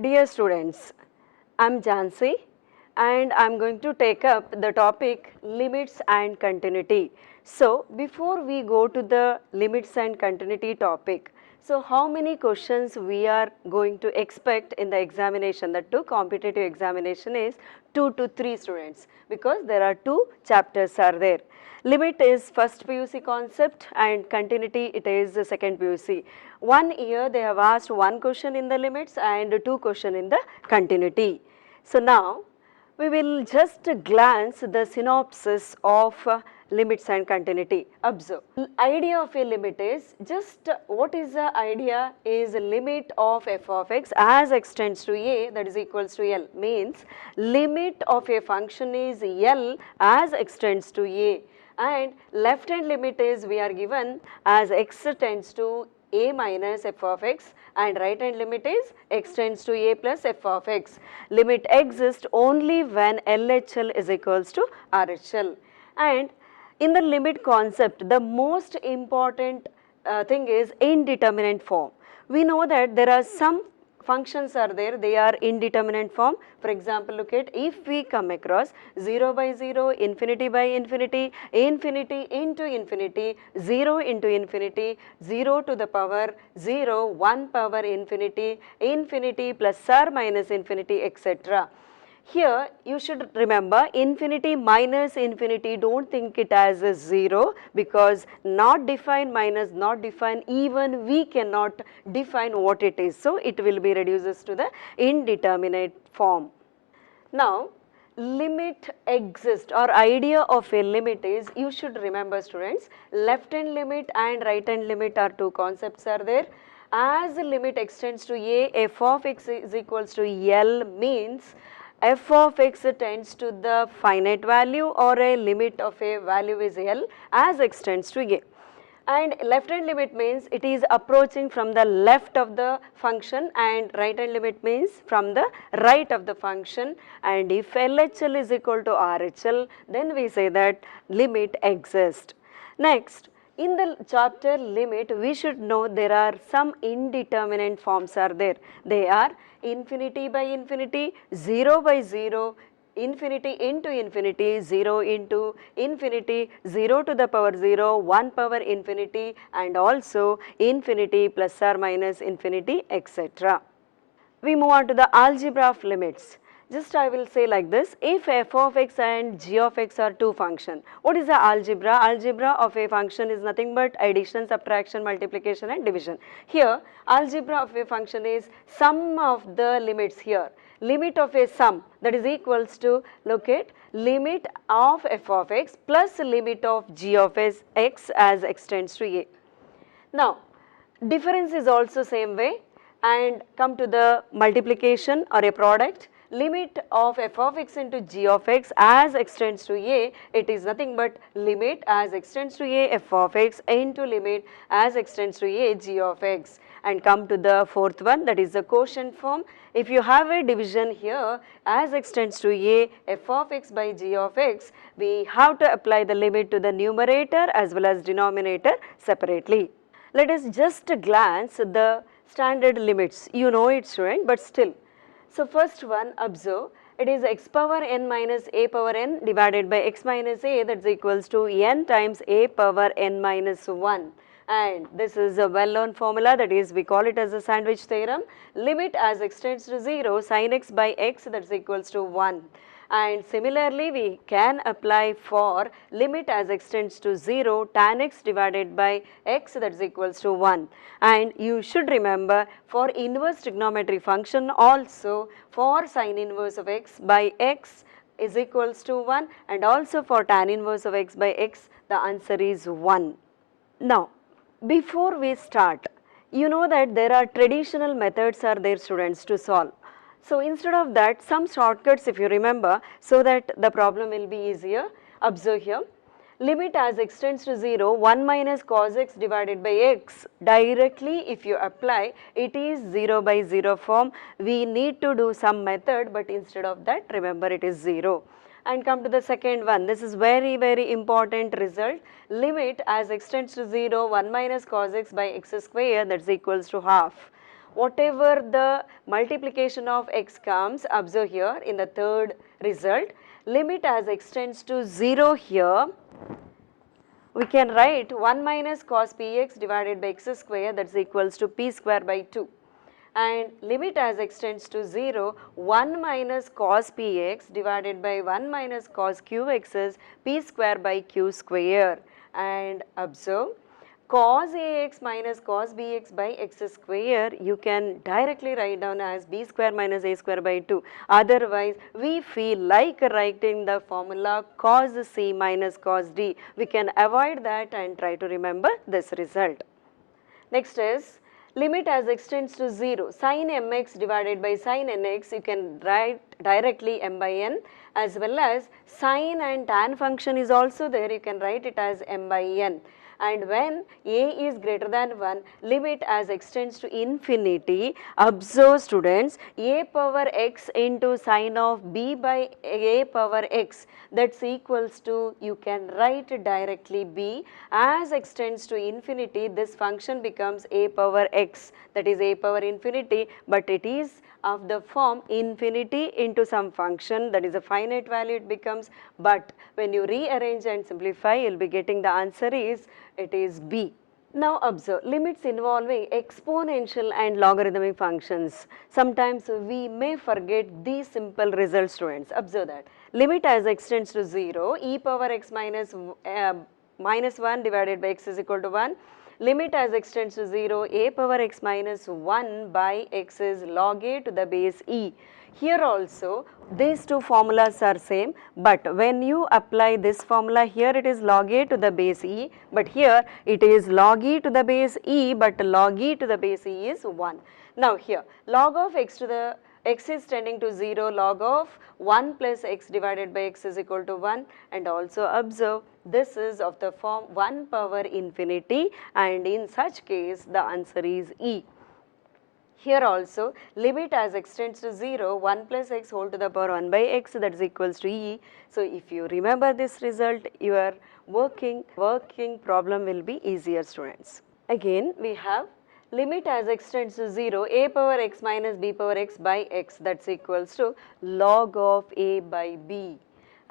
Dear students, I am Jancy and I am going to take up the topic limits and continuity. So, before we go to the limits and continuity topic, so how many questions we are going to expect in the examination? The two competitive examination is 2 to 3 students because there are 2 chapters are there. Limit is first PUC concept and continuity it is the second PUC. 1 year they have asked 1 question in the limits and 2 question in the continuity. So now we will just glance the synopsis of limits and continuity. Observe. Idea of a limit is just what is the idea is limit of f of x as extends to a that is equals to L means limit of a function is L as extends to a and left hand limit is we are given as x tends to a minus f of x and right hand limit is x tends to a plus f of x. Limit exists only when LHL is equals to RHL. And in the limit concept, the most important thing is indeterminate form. We know that there are some functions are there, they are indeterminate form. For example, look at if we come across 0 by 0, infinity by infinity, infinity into infinity, 0 into infinity, 0 to the power 0, 1 power infinity, infinity plus or minus infinity, etc. Here you should remember infinity minus infinity, don't think it as a 0 because not defined minus not defined, even we cannot define what it is. So, it will be reduces to the indeterminate form. Now, limit exists or idea of a limit is you should remember students left hand limit and right hand limit are two concepts are there. As the limit extends to a, f of x is equals to L means f of x tends to the finite value or a limit of a value is L as extends to a. And left hand limit means it is approaching from the left of the function and right hand limit means from the right of the function, and if LHL is equal to RHL then we say that limit exists. Next, in the chapter limit we should know there are some indeterminate forms are there. They are infinity by infinity, 0 by 0, infinity into infinity, 0 into infinity, 0 to the power 0, 1 power infinity and also infinity plus or minus infinity, etc. We move on to the algebra of limits. Just I will say like this, if f of x and g of x are two functions, what is the algebra? Algebra of a function is nothing but addition, subtraction, multiplication and division. Here algebra of a function is sum of the limits here. Limit of a sum that is equals to, look at limit of f of x plus limit of g of x as extends to a. Now difference is also same way and come to the multiplication or a product. Limit of f of x into g of x as extends to a, it is nothing but limit as extends to a f of x into limit as extends to a g of x. And come to the fourth one, that is the quotient form. If you have a division here as extends to a f of x by g of x, we have to apply the limit to the numerator as well as denominator separately. Let us just glance the standard limits. You know it, student, but still. So, first one, observe, it is x power n minus a power n divided by x minus a, that is equals to n times a power n minus 1. And this is a well known formula, that is we call it as a sandwich theorem. Limit as extends to 0 sin x by x, that is equals to 1. And similarly we can apply for limit as extends to 0 tan x divided by x, that is equals to 1. And you should remember for inverse trigonometry function also for sin inverse of x by x is equals to 1 and also for tan inverse of x by x the answer is 1. Now before we start, you know that there are traditional methods are there students to solve. So instead of that, some shortcuts if you remember, so that the problem will be easier. Observe here, limit as extends to 0, 1 minus cos x divided by x, directly if you apply it is 0 by 0 form. We need to do some method, but instead of that remember it is 0. And come to the second one, this is very important result. Limit as extends to 0, 1 minus cos x by x square, that is equals to half. whatever the multiplication of x comes, observe here in the third result, limit as extends to 0 here, we can write 1 minus cos px divided by x square, that is equals to p square by 2. And limit as extends to 0, 1 minus cos px divided by 1 minus cos qx is p square by q square. And observe, cos ax minus cos bx by x square you can directly write down as b square minus a square by 2. Otherwise, we feel like writing the formula cos c minus cos d. We can avoid that and try to remember this result. Next is limit as extends to 0, sin mx divided by sin nx, you can write directly m by n, as well as sin and tan function is also there, you can write it as m by n. And when a is greater than 1, limit as extends to infinity, observe students, a power x into sine of b by a power x, that's equals to, you can write directly b, as extends to infinity, this function becomes a power x, that is a power infinity, but it is of the form infinity into some function, that is a finite value it becomes, but when you rearrange and simplify, you will be getting the answer is, it is b. Now observe, limits involving exponential and logarithmic functions. Sometimes we may forget these simple results, students. Observe that. Limit as extends to 0, e power x minus 1 divided by x is equal to 1. Limit as extends to 0, a power x minus 1 by x is log a to the base e. Here also these two formulas are same, but when you apply this formula, here it is log a to the base e, but here it is log e to the base e, but log e to the base e is 1. Now here log of x to the x is tending to 0, log of 1 plus x divided by x is equal to 1, and also observe this is of the form 1 power infinity, and in such case the answer is E. Here also limit as extends to 0, 1 plus x whole to the power 1 by x, that is equals to E. So if you remember this result, your working problem will be easier, students. Again we have limit as extends to 0, a power x minus b power x by x, that's equals to log of a by b.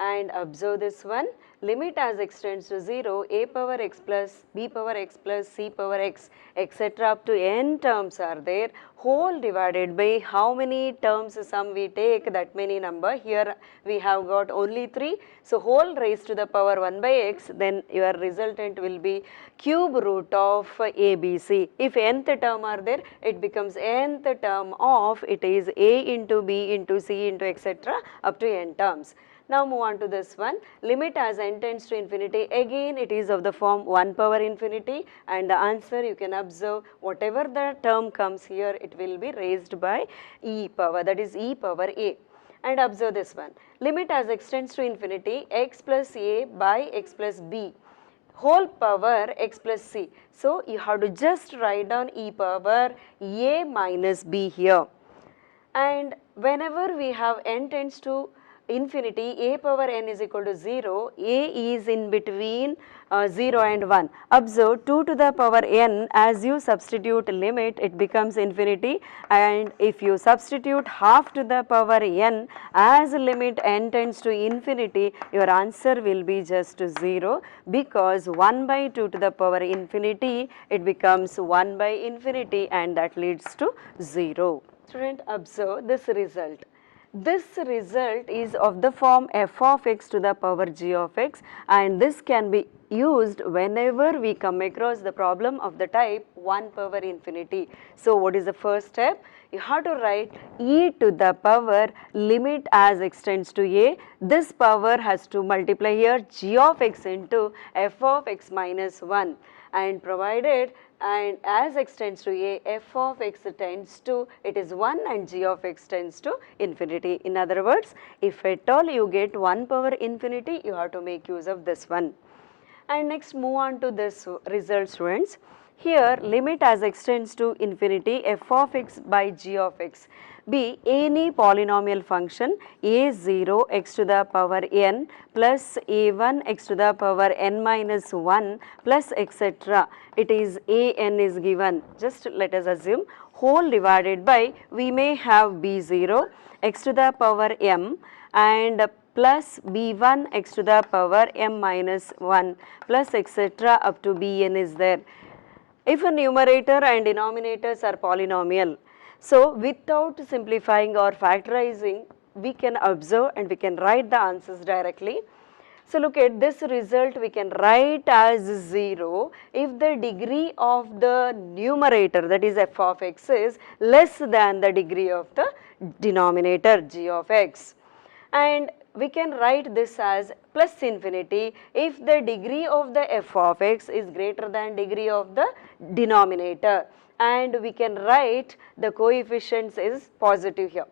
And observe this one, limit as extends to 0, a power x plus b power x plus c power x, etc. up to n terms are there, whole divided by how many terms sum we take, that many number. Here we have got only 3, so whole raised to the power 1 by x, then your resultant will be cube root of abc. If nth term are there, it becomes nth term of, it is a into b into c into etc. up to n terms. Now move on to this one, limit as n tends to infinity, again it is of the form 1 power infinity, and the answer you can observe, whatever the term comes here, it will be raised by e power, that is e power a. And observe this one, limit as extends to infinity, x plus a by x plus b whole power x plus c. So you have to just write down e power a minus b here. And whenever we have n tends to infinity, a power n is equal to 0, a is in between 0 and 1. Observe 2 to the power n, as you substitute limit, it becomes infinity, and if you substitute half to the power n as limit n tends to infinity, your answer will be just 0, because 1 by 2 to the power infinity, it becomes 1 by infinity, and that leads to 0. Student, observe this result. This result is of the form f of x to the power g of x, and this can be used whenever we come across the problem of the type 1 power infinity. So what is the first step? You have to write e to the power limit as extends to a. This power has to multiply here g of x into f of x minus 1, and provided and as extends to a, f of x tends to, it is 1 and g of x tends to infinity. In other words, if at all you get 1 power infinity, you have to make use of this one. And next move on to this result, students. Here limit as extends to infinity, f of x by g of x be any polynomial function a0 x to the power n plus a1 x to the power n minus 1 plus etc. It is a n is given, just let us assume whole divided by, we may have b0 x to the power m and plus b1 x to the power m minus 1 plus etc. up to bn is there. If a numerator and denominators are polynomial, so without simplifying or factorizing, we can observe and we can write the answers directly. So look at this result, we can write as 0 if the degree of the numerator, that is f of x, is less than the degree of the denominator g of x. And we can write this as plus infinity if the degree of the f of x is greater than degree of the denominator, and we can write the coefficients is positive here.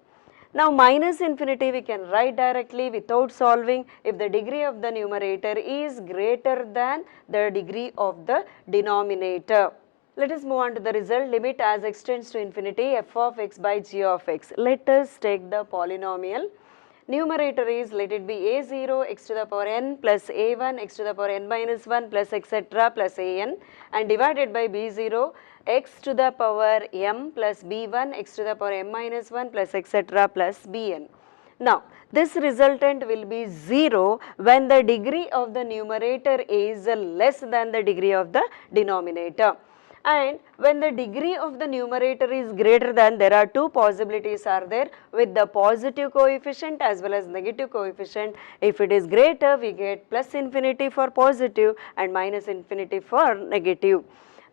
Now minus infinity we can write directly without solving if the degree of the numerator is greater than the degree of the denominator. Let us move on to the result. Limit as x tends to infinity f of x by g of x. Let us take the polynomial. Numerator is, let it be a0 x to the power n plus a1 x to the power n minus 1 plus etc. plus an, and divided by b0 x to the power m plus b1 x to the power m minus 1 plus etc. plus bn. Now this resultant will be 0 when the degree of the numerator is less than the degree of the denominator. And when the degree of the numerator is greater than, there are two possibilities are there with the positive coefficient as well as negative coefficient. If it is greater, we get plus infinity for positive and minus infinity for negative.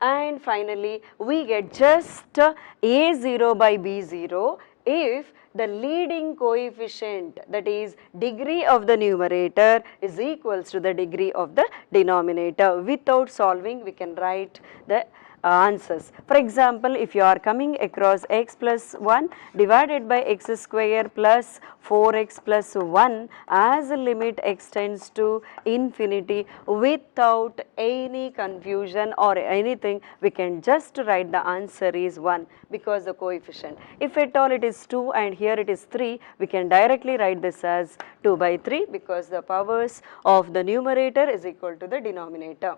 And finally, we get just a0 by b0 if the leading coefficient, that is degree of the numerator, is equals to the degree of the denominator. Without solving, we can write the answers. For example, if you are coming across x plus 1 divided by x square plus 4x plus 1 as a limit x tends to infinity, without any confusion or anything, we can just write the answer is 1 because the coefficient. If at all it is 2 and here it is 3, we can directly write this as 2 by 3 because the powers of the numerator is equal to the denominator.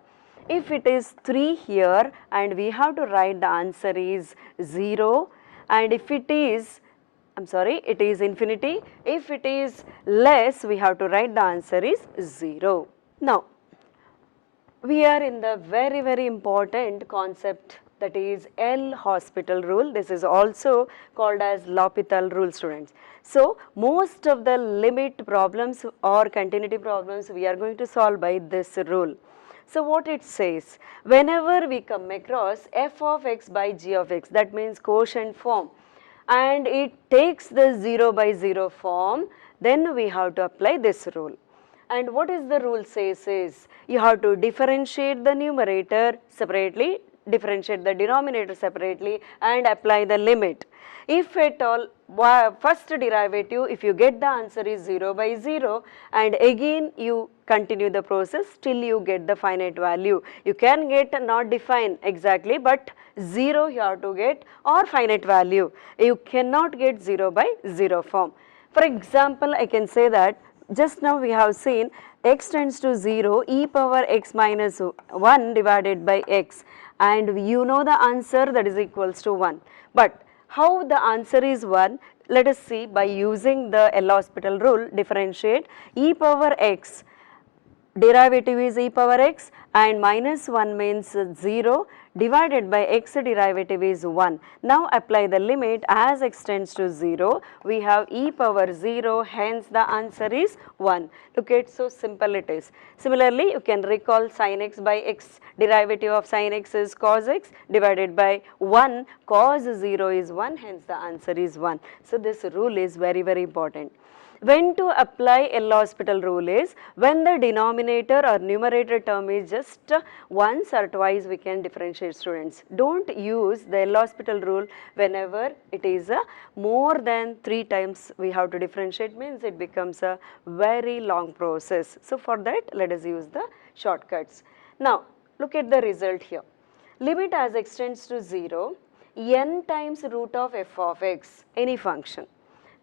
If it is 3 here and we have to write the answer is 0, and if it is, it is infinity. If it is less, we have to write the answer is 0. Now, we are in the very important concept, that is L'Hospital rule. This is also called as L'Hopital rule, students. So, most of the limit problems or continuity problems we are going to solve by this rule. So what it says, whenever we come across f of x by g of x, that means quotient form, and it takes the 0 by 0 form, then we have to apply this rule. And what is the rule says is, you have to differentiate the numerator separately, differentiate the denominator separately, and apply the limit. If at all, first derivative, if you get the answer is 0 by 0, and again you continue the process till you get the finite value. You can get not defined exactly, but 0 you have to get, or finite value. You cannot get 0 by 0 form. For example, I can say that just now we have seen x tends to 0 e power x minus 1 divided by x, and you know the answer, that is equals to 1. But how the answer is 1? Let us see by using the L'Hospital rule. Differentiate e power x, derivative is e power x, and minus 1 means 0, divided by x derivative is 1. Now apply the limit as x tends to 0, we have e power 0, hence the answer is 1. Look at so simple it is. Similarly, you can recall sin x by x, derivative of sin x is cos x, divided by 1, cos 0 is 1, hence the answer is 1. So this rule is very important. When to apply L'Hospital rule is, when the denominator or numerator term is just once or twice we can differentiate, students. Don't use the L'Hospital rule whenever it is more than 3 times we have to differentiate, means it becomes a very long process. So for that, let us use the shortcuts. Now look at the result here. Limit as x tends to 0, n times root of f of x, any function.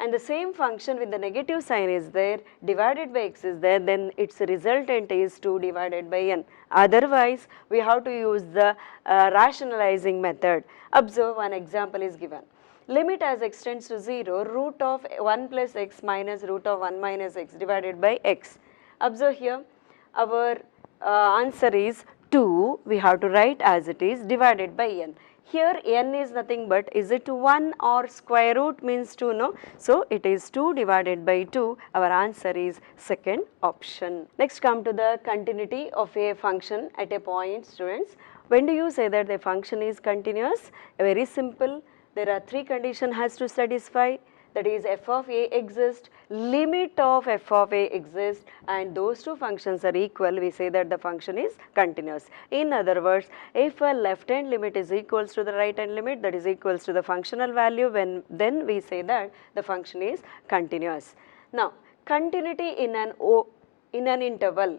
and the same function with the negative sign is there, divided by x is there, then its resultant is 2 divided by n. Otherwise, we have to use the rationalizing method. Observe, one example is given. Limit as x tends to 0, root of 1 plus x minus root of 1 minus x divided by x. Observe here, our answer is 2, we have to write as it is, divided by n. Here n is nothing but, is it 1 or square root means 2, no? So it is 2 divided by 2, our answer is second option. Next come to the continuity of a function at a point, students. When do you say that the function is continuous? Very simple, there are 3 conditions has to satisfy, that is f of a exists, limit of f of a exists, and those 2 functions are equal, we say that the function is continuous. In other words, if a left hand limit is equals to the right hand limit, that is equals to the functional value, then we say that the function is continuous. Now, continuity in an interval.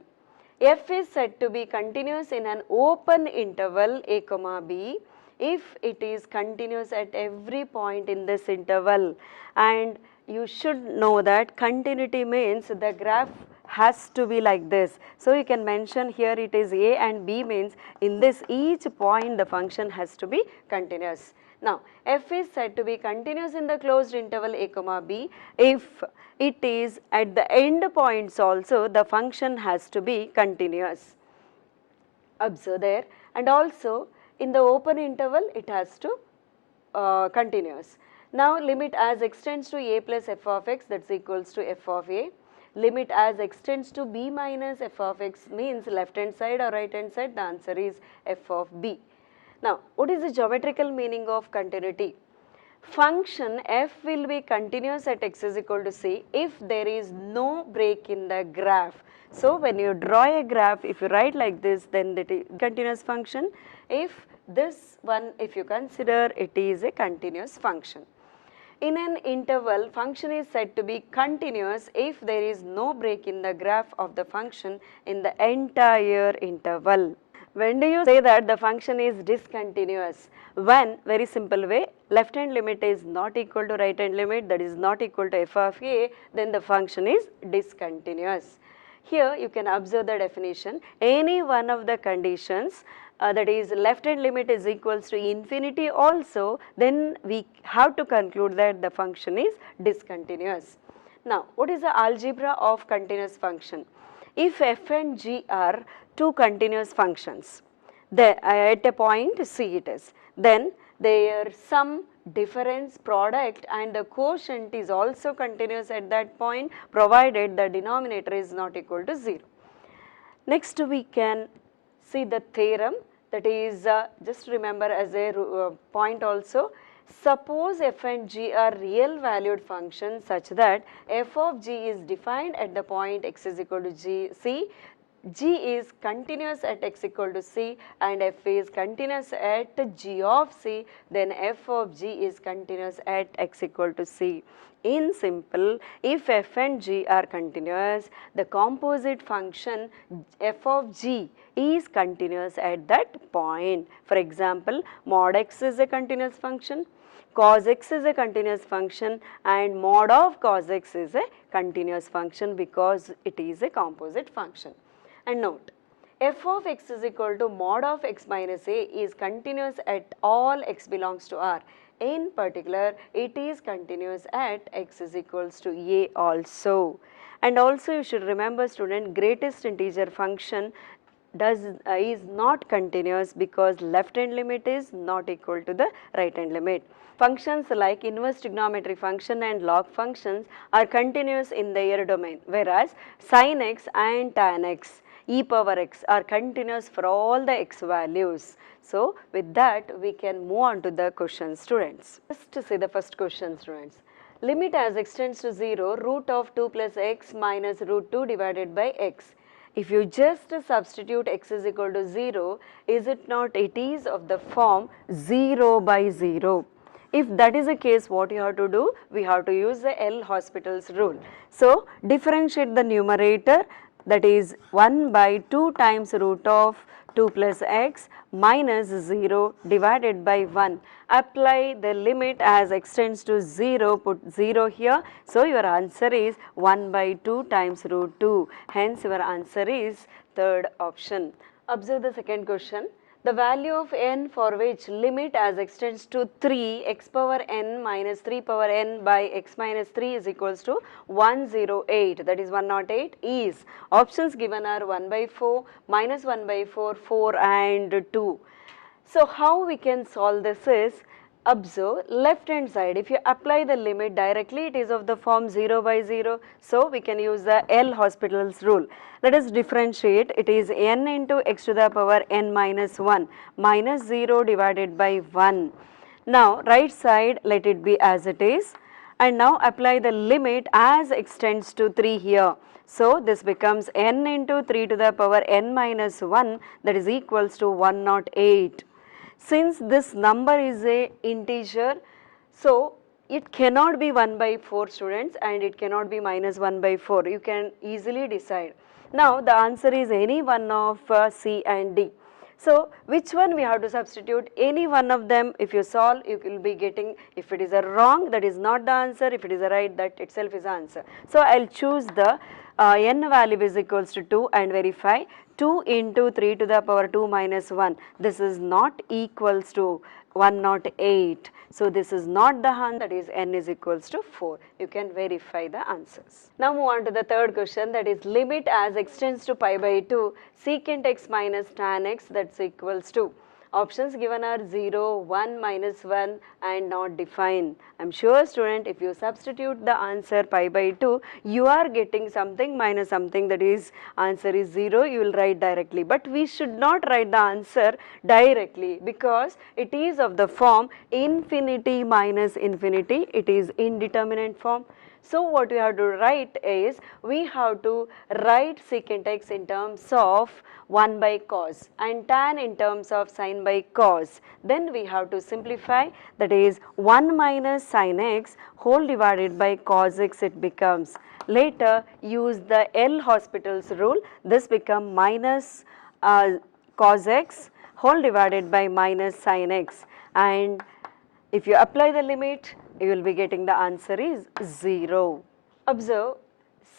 F is said to be continuous in an open interval a comma b if it is continuous at every point in this interval, and you should know that continuity means the graph has to be like this. So you can mention here it is a and b means in this each point the function has to be continuous. Now, f is said to be continuous in the closed interval a comma b if it is at the end points also the function has to be continuous. Observe there, and also in the open interval it has to continuous. Now limit as x tends to a plus f of x, that's equals to f of a. Limit as x tends to b minus f of x means left hand side or right hand side, the answer is f of b. Now what is the geometrical meaning of continuity? Function f will be continuous at x is equal to c if there is no break in the graph. So when you draw a graph, if you write like this, then that is continuous function. If this one, if you consider, it is a continuous function. In an interval, function is said to be continuous if there is no break in the graph of the function in the entire interval. When do you say that the function is discontinuous? When, very simple way, left hand limit is not equal to right hand limit, that is not equal to f of a, then the function is discontinuous. Here you can observe the definition, any one of the conditions that is left hand limit is equals to infinity also, then we have to conclude that the function is discontinuous. Now what is the algebra of continuous function? If f and g are 2 continuous functions, at a point C it is, then their sum, difference, product and the quotient is also continuous at that point, provided the denominator is not equal to 0. Next we can see the theorem, that is just remember as a point also. Suppose f and g are real valued functions such that f of g is defined at the point x is equal to c, g is continuous at x equal to c and f is continuous at g of c, then f of g is continuous at x equal to c. In simple, if f and g are continuous, the composite function f of g is continuous at that point. For example, mod x is a continuous function, cos x is a continuous function and mod of cos x is a continuous function because it is a composite function. And note, f of x is equal to mod of x minus a is continuous at all x belongs to R. In particular, it is continuous at x is equals to a also. And also you should remember student, greatest integer function is not continuous because left hand limit is not equal to the right hand limit. Functions like inverse trigonometry function and log functions are continuous in their domain, whereas sin x and tan x, e power x are continuous for all the x values. So with that we can move on to the question, students. Just to see the first question, students. Limit as x tends to 0, root of 2 plus x minus root 2 divided by x. If you just substitute x is equal to 0, is it not, it is of the form 0 by 0. If that is the case, what you have to do? We have to use the L'Hospital's rule. So differentiate the numerator, that is 1 by 2 times root of 2 plus x minus 0 divided by 1. Apply the limit as x tends to 0, put 0 here. So, your answer is 1 by 2 times root 2. Hence, your answer is third option. Observe the second question. The value of n for which limit as x tends to 3 x power n minus 3 power n by x minus 3 is equals to 108, that is 108 is. Options given are 1 by 4, minus 1 by 4, 4 and 2. So, how we can solve this is, observe left hand side, if you apply the limit directly it is of the form 0 by 0. So, we can use the L'Hospital's rule. Let us differentiate, it is n into x to the power n minus 1 minus 0 divided by 1. Now, right side let it be as it is, and now apply the limit as x tends to 3 here. So, this becomes n into 3 to the power n minus 1, that is equals to 108. Since this number is a integer, so it cannot be 1 by 4 students, and it cannot be minus 1 by 4. You can easily decide. Now, the answer is any one of C and D. So, which one we have to substitute? Any one of them. If you solve, you will be getting, if it is a wrong, that is not the answer. If it is a right, that itself is the answer. So, I will choose the n value is equals to 2 and verify. 2 into 3 to the power 2 minus 1. This is not equals to 108. So, this is not the answer, that is n is equals to 4. You can verify the answers. Now, move on to the third question, that is limit as x tends to pi by 2 secant x minus tan x, that is equals to. Options given are 0, 1, minus 1 and not defined. I am sure student, if you substitute the answer pi by 2, you are getting something minus something, that is answer is 0, you will write directly. But we should not write the answer directly, because it is of the form infinity minus infinity, it is indeterminate form. So, what we have to write is, we have to write secant x in terms of 1 by cos and tan in terms of sin by cos. Then we have to simplify, that is 1 minus sin x whole divided by cos x it becomes. Later use the L'Hospital's rule, this become minus cos x whole divided by minus sin x, and if you apply the limit, you will be getting the answer is 0. Observe,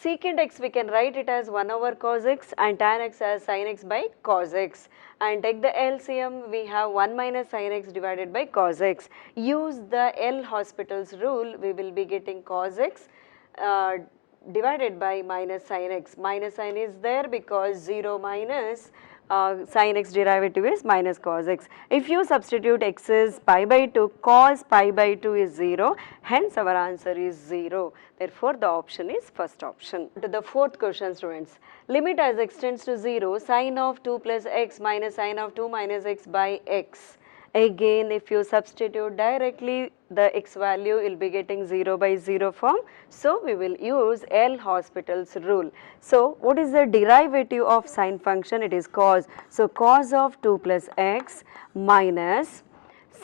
secant x we can write it as 1 over cos x and tan x as sin x by cos x, and take the LCM, we have 1 minus sin x divided by cos x. Use the L'Hospital's rule, we will be getting cos x divided by minus sin x. Minus sign is there because 0 minus sin x derivative is minus cos x. If you substitute x is pi by 2, cos pi by 2 is 0, hence our answer is 0. Therefore, the option is first option. To the fourth question students, limit as x tends to 0, sin of 2 plus x minus sin of 2 minus x by x. Again, if you substitute directly, the x value will be getting 0 by 0 form. So, we will use L'Hospital's rule. So, what is the derivative of sine function? It is cos. So, cos of 2 plus x minus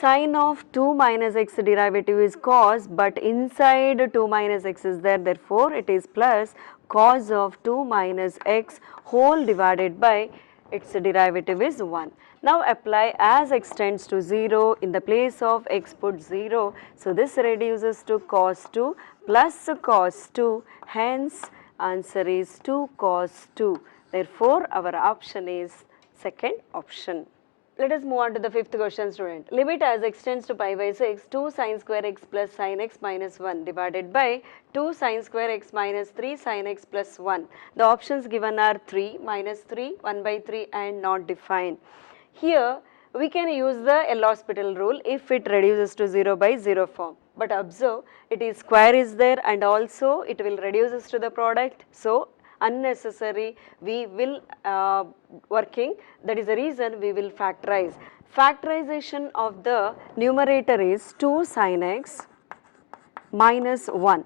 sine of 2 minus x derivative is cos, but inside 2 minus x is there. Therefore, it is plus cos of 2 minus x whole divided by its derivative is 1. Now, apply as x tends to 0, in the place of x put 0. So, this reduces to cos 2 plus cos 2, hence answer is 2 cos 2. Therefore, our option is second option. Let us move on to the fifth question student. Limit as x tends to pi by 6, 2 sin square x plus sin x minus 1 divided by 2 sin square x minus 3 sin x plus 1. The options given are 3, minus 3, 1 by 3 and not defined. Here we can use the L'Hospital rule if it reduces to 0 by 0 form. But observe, it is square is there and also it will reduces to the product. So, unnecessary we will working, that is the reason we will factorize. Factorization of the numerator is 2 sin x minus 1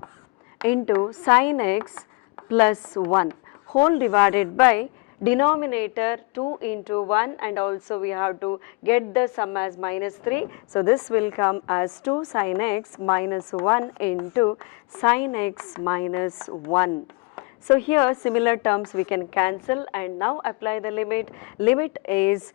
into sin x plus 1 whole divided by denominator 2 into 1, and also we have to get the sum as minus 3. So, this will come as 2 sin x minus 1 into sin x minus 1. So here similar terms we can cancel and now apply the limit. Limit is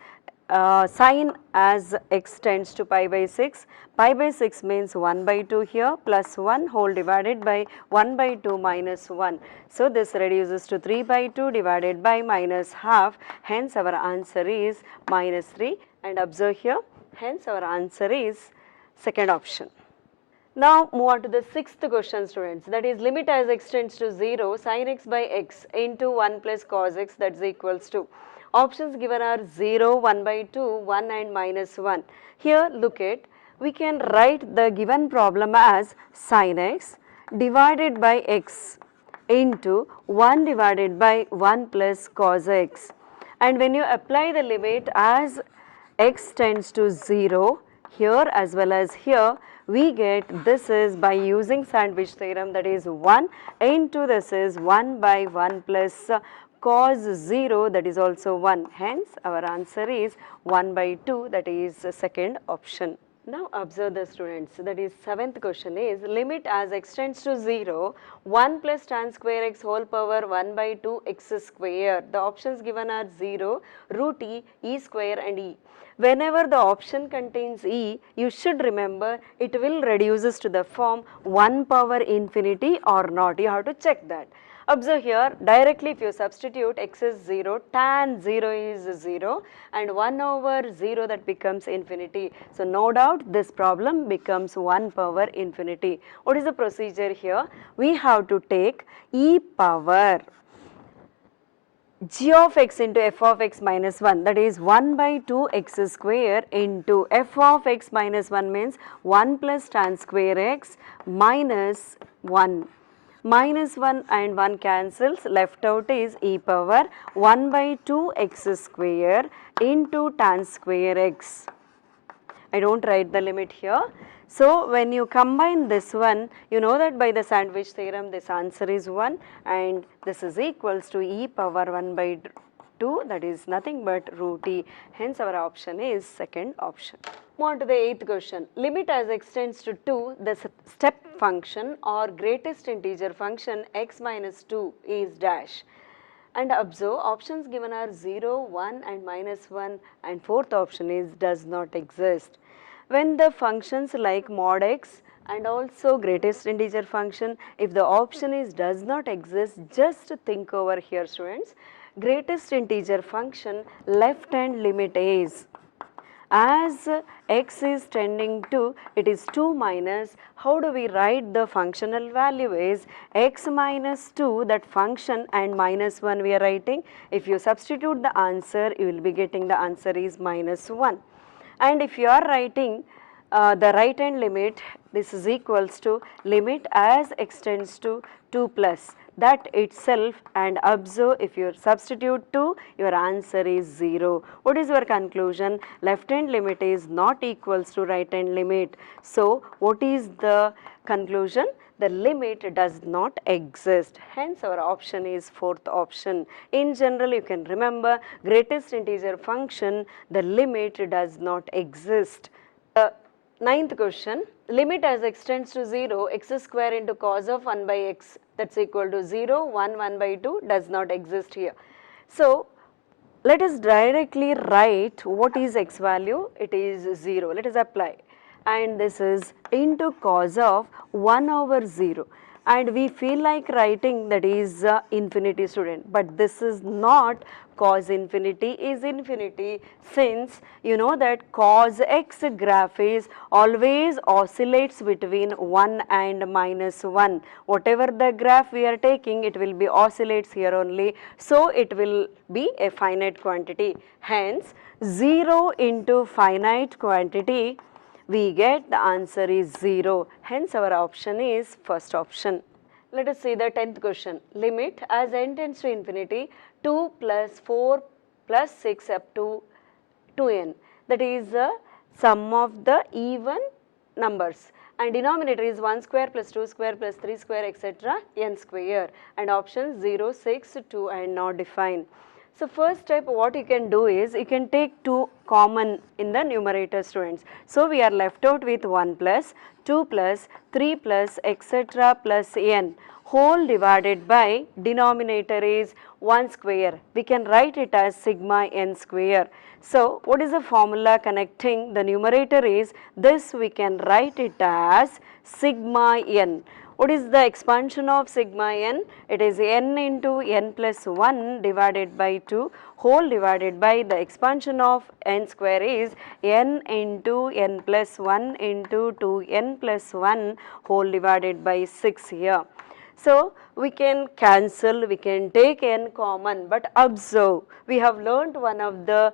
sin as x tends to pi by 6. Pi by 6 means 1 by 2 here plus 1 whole divided by 1 by 2 minus 1. So this reduces to 3 by 2 divided by minus half. Hence our answer is minus 3, and observe here. Hence our answer is second option. Now move on to the sixth question, students, that is limit as x tends to 0 sin x by x into 1 plus cos x, that is equals to. Options given are 0, 1 by 2, 1 and minus 1. Here look at, we can write the given problem as sin x divided by x into 1 divided by 1 plus cos x. And when you apply the limit as x tends to 0 here as well as here, we get this is by using sandwich theorem, that is 1 into this is 1 by 1 plus cos 0, that is also 1. Hence our answer is 1 by 2, that is the second option. Now observe the students, that is seventh question is limit as x tends to 0 1 plus tan square x whole power 1 by 2 x square. The options given are 0, root e square and e. Whenever the option contains e, you should remember it will reduces to the form 1 power infinity or not. You have to check that. Observe here, directly if you substitute x is 0, tan 0 is 0 and 1 over 0, that becomes infinity. So no doubt this problem becomes 1 power infinity. What is the procedure here? We have to take e power g of x into f of x minus 1, that is 1 by 2 x square into f of x minus 1 means 1 plus tan square x minus 1. Minus 1 and 1 cancels, left out is e power 1 by 2 x square into tan square x. I do not write the limit here. So when you combine this one, you know that by the sandwich theorem this answer is 1 and this is equals to e power 1 by 2, that is nothing but root e. Hence our option is second option. Move on to the eighth question. Limit as x tends to 2, the step function or greatest integer function x minus 2 is dash. And observe, options given are 0, 1 and minus 1, and fourth option is does not exist. When the functions like mod x and also greatest integer function, if the option is does not exist, just think over here students. Greatest integer function left hand limit is, as x is tending to, it is 2 minus, how do we write the functional value is x minus 2, that function, and minus 1 we are writing. If you substitute the answer, you will be getting the answer is minus 1. And if you are writing the right hand limit, this is equals to limit as x tends to 2 plus that itself, and observe if you substitute 2, your answer is 0. What is your conclusion? Left hand limit is not equals to right hand limit. So what is the conclusion? The limit does not exist. Hence our option is fourth option. In general, you can remember greatest integer function, the limit does not exist. Ninth question, limit as x tends to 0, x square into cos of 1 by x, that's equal to 0, 1, 1 by 2 does not exist here. So let us directly write what is x value, it is 0, let us apply, and this is into cos of 1 over 0, and we feel like writing that is infinity student, but this is not cos infinity is infinity, since you know that cos x graph is always oscillates between 1 and minus 1. Whatever the graph we are taking, it will be oscillates here only, so it will be a finite quantity. Hence 0 into finite quantity, we get the answer is 0. Hence our option is first option. Let us see the 10th question. Limit as n tends to infinity 2 plus 4 plus 6 up to 2n. That is the sum of the even numbers. And denominator is 1 square plus 2 square plus 3 square etc. n square. And options 0, 6, 2 and not defined. So first step what you can do is, you can take 2 common in the numerator students. So we are left out with 1 plus 2 plus 3 plus etc. plus n whole divided by denominator is 1 square. We can write it as sigma n square. So, what is the formula connecting the numerator is this, we can write it as sigma n. What is the expansion of sigma n? It is n into n plus 1 divided by 2 whole divided by the expansion of n square is n into n plus 1 into 2n plus 1 whole divided by 6 here. So, we can cancel, we can take n common, but observe, we have learnt one of the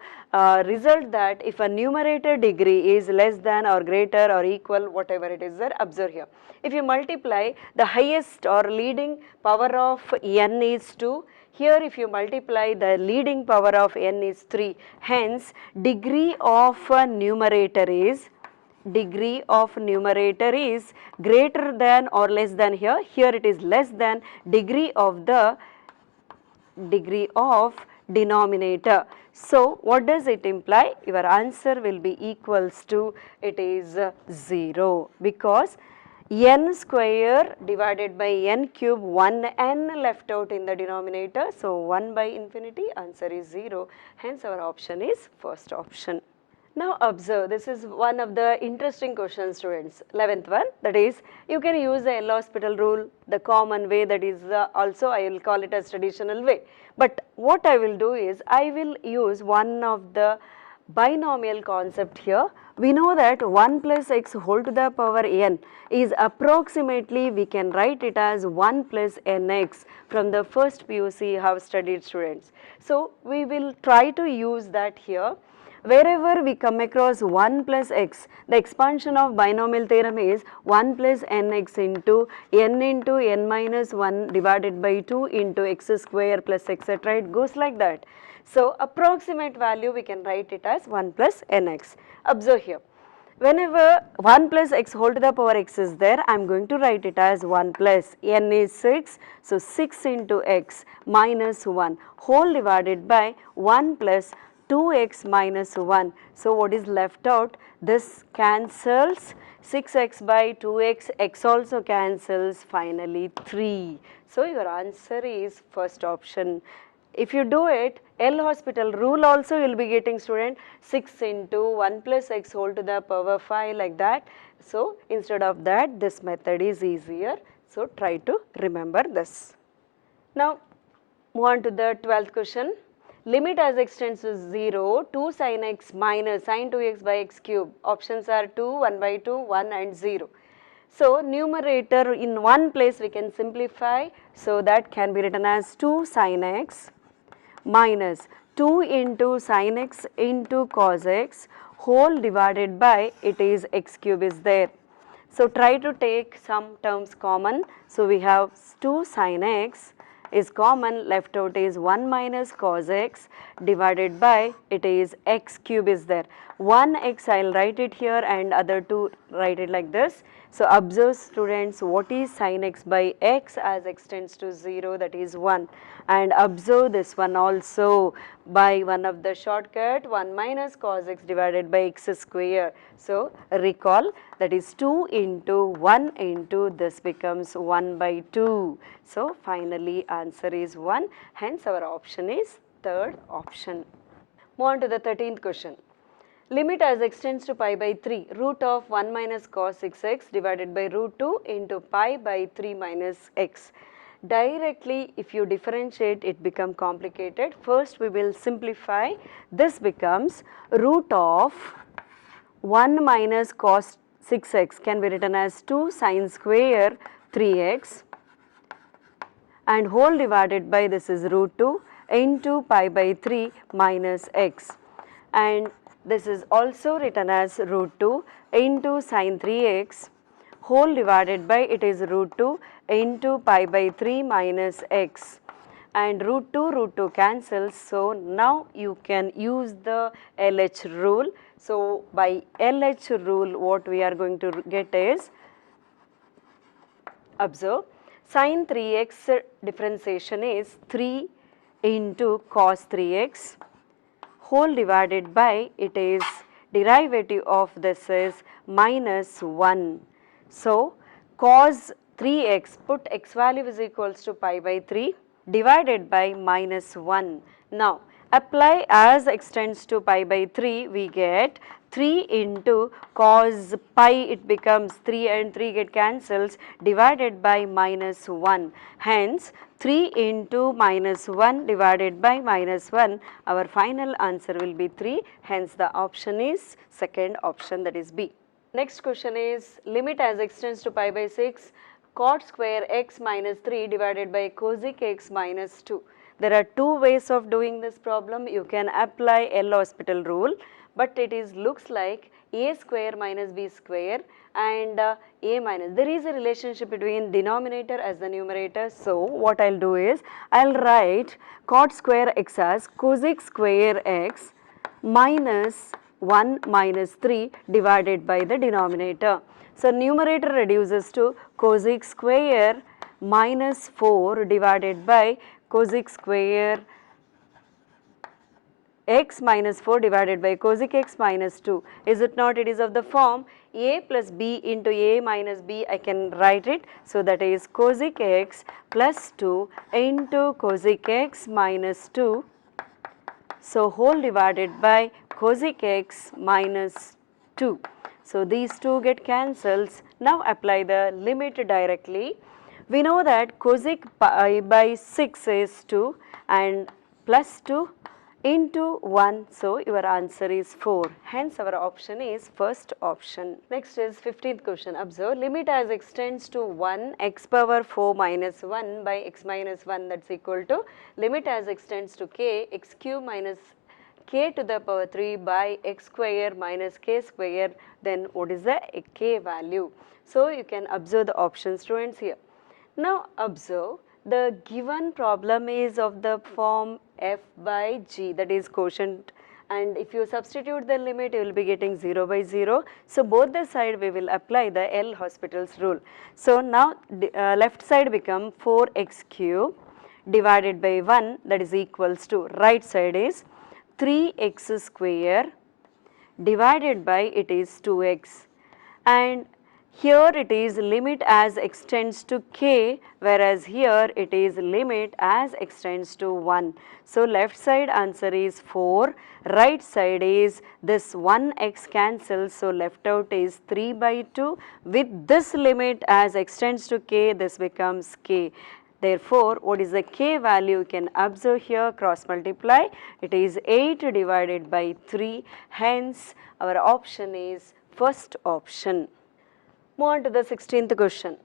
result that if a numerator degree is less than or greater or equal, whatever it is there, observe here. If you multiply, the highest or leading power of n is 2. Here if you multiply, the leading power of n is 3. Hence, degree of a numerator is greater than or less than here. Here it is less than degree of denominator. So, what does it imply? Your answer will be equals to, it is 0, because n square divided by n cube, 1 n left out in the denominator. So, 1 by infinity, answer is 0. Hence, our option is first option. Now observe, this is one of the interesting questions, students. 11th one, that is, you can use the L'Hospital rule, the common way, that is also I will call it as traditional way. But what I will do is, I will use one of the binomial concept here. We know that 1 plus x whole to the power n is approximately, we can write it as 1 plus nx from the first PUC you have studied, students. So, we will try to use that here. Wherever we come across 1 plus x, the expansion of binomial theorem is 1 plus nx into n minus 1 divided by 2 into x square plus etc. It goes like that. So, approximate value we can write it as 1 plus nx. Observe here. Whenever 1 plus x whole to the power x is there, I am going to write it as 1 plus n is 6. So, 6 into x minus 1 whole divided by 1 plus 2x minus 1. So, what is left out? This cancels, 6x by 2x, x also cancels, finally 3. So, your answer is first option. If you do it, L'Hospital rule also you will be getting, student, 6 into 1 plus x whole to the power 5 like that. So, instead of that, this method is easier. So, try to remember this. Now, move on to the 12th question. Limit as x tends to 0, 2 sin x minus sin 2x by x cube. Options are 2, 1 by 2, 1 and 0. So, numerator in one place we can simplify. So, that can be written as 2 sin x minus 2 into sin x into cos x whole divided by, it is x cube is there. So, try to take some terms common. So, we have 2 sin x is common, left out is 1 minus cos x divided by, it is x cube is there. 1x I will write it here and other two write it like this. So, observe, students, what is sin x by x as x tends to 0, that is 1, and observe this one also by one of the shortcut, 1 minus cos x divided by x square. So, recall, that is 2 into 1 into this becomes 1 by 2. So, finally answer is 1, hence our option is third option. Move on to the 13th question. Limit as x tends to pi by 3, root of 1 minus cos 6x divided by root 2 into pi by 3 minus x. Directly if you differentiate, it become complicated. First we will simplify. This becomes root of 1 minus cos 6x can be written as 2 sin square 3x and whole divided by, this is root 2 into pi by 3 minus x, and this is also written as root 2 into sin 3x whole divided by, it is root 2 into pi by 3 minus x, and root 2 cancels. So, now you can use the LH rule. So, by LH rule what we are going to get is, observe, sin 3x differentiation is 3 into cos 3x whole divided by, it is derivative of this is minus 1. So, cos 3x, put x value is equals to pi by 3 divided by minus 1. Now apply as x tends to pi by 3, we get 3 into cos pi, it becomes 3 and 3 get cancels, divided by minus 1. Hence 3 into minus 1 divided by minus 1, our final answer will be 3. Hence the option is second option, that is B. Next question is limit as x tends to pi by 6 cot square x minus 3 divided by cosec x minus 2. There are two ways of doing this problem. You can apply L'Hospital rule, but it is looks like a square minus b square and a minus. There is a relationship between denominator as the numerator. So what I'll do is I'll write cot square x as cosec square x minus 1 minus 3 divided by the denominator. So numerator reduces to cosec square minus 4 divided by cosec square x minus 4 divided by cosec x minus 2. Is it not? It is of the form a plus b into a minus b. I can write it. So that is cosec x plus 2 into cosec x minus 2. So whole divided by cosec x minus 2. So these two get cancels. Now apply the limit directly. We know that cosec pi by 6 is 2 and plus 2 into 1. So your answer is 4. Hence our option is first option. Next is 15th question. Observe limit as x tends to 1 x power 4 minus 1 by x minus 1, that's equal to limit as x tends to k x cube minus k to the power 3 by x square minus k square. Then what is the k value? So you can observe the options, students, here. Now observe the given problem is of the form f by g, that is quotient, and if you substitute the limit you will be getting 0 by 0. So both the side we will apply the L'Hospital's rule. So now left side become 4x cube divided by 1, that is equals to right side is 3x square divided by it is 2x, and here it is limit as x tends to k, whereas here it is limit as x tends to 1. So left side answer is 4, right side is this 1x cancels, so left out is 3 by 2. With this limit as x tends to k, this becomes k. Therefore, what is the k value? You can observe here, cross multiply, it is 8 divided by 3. Hence our option is first option. Move on to the 16th question.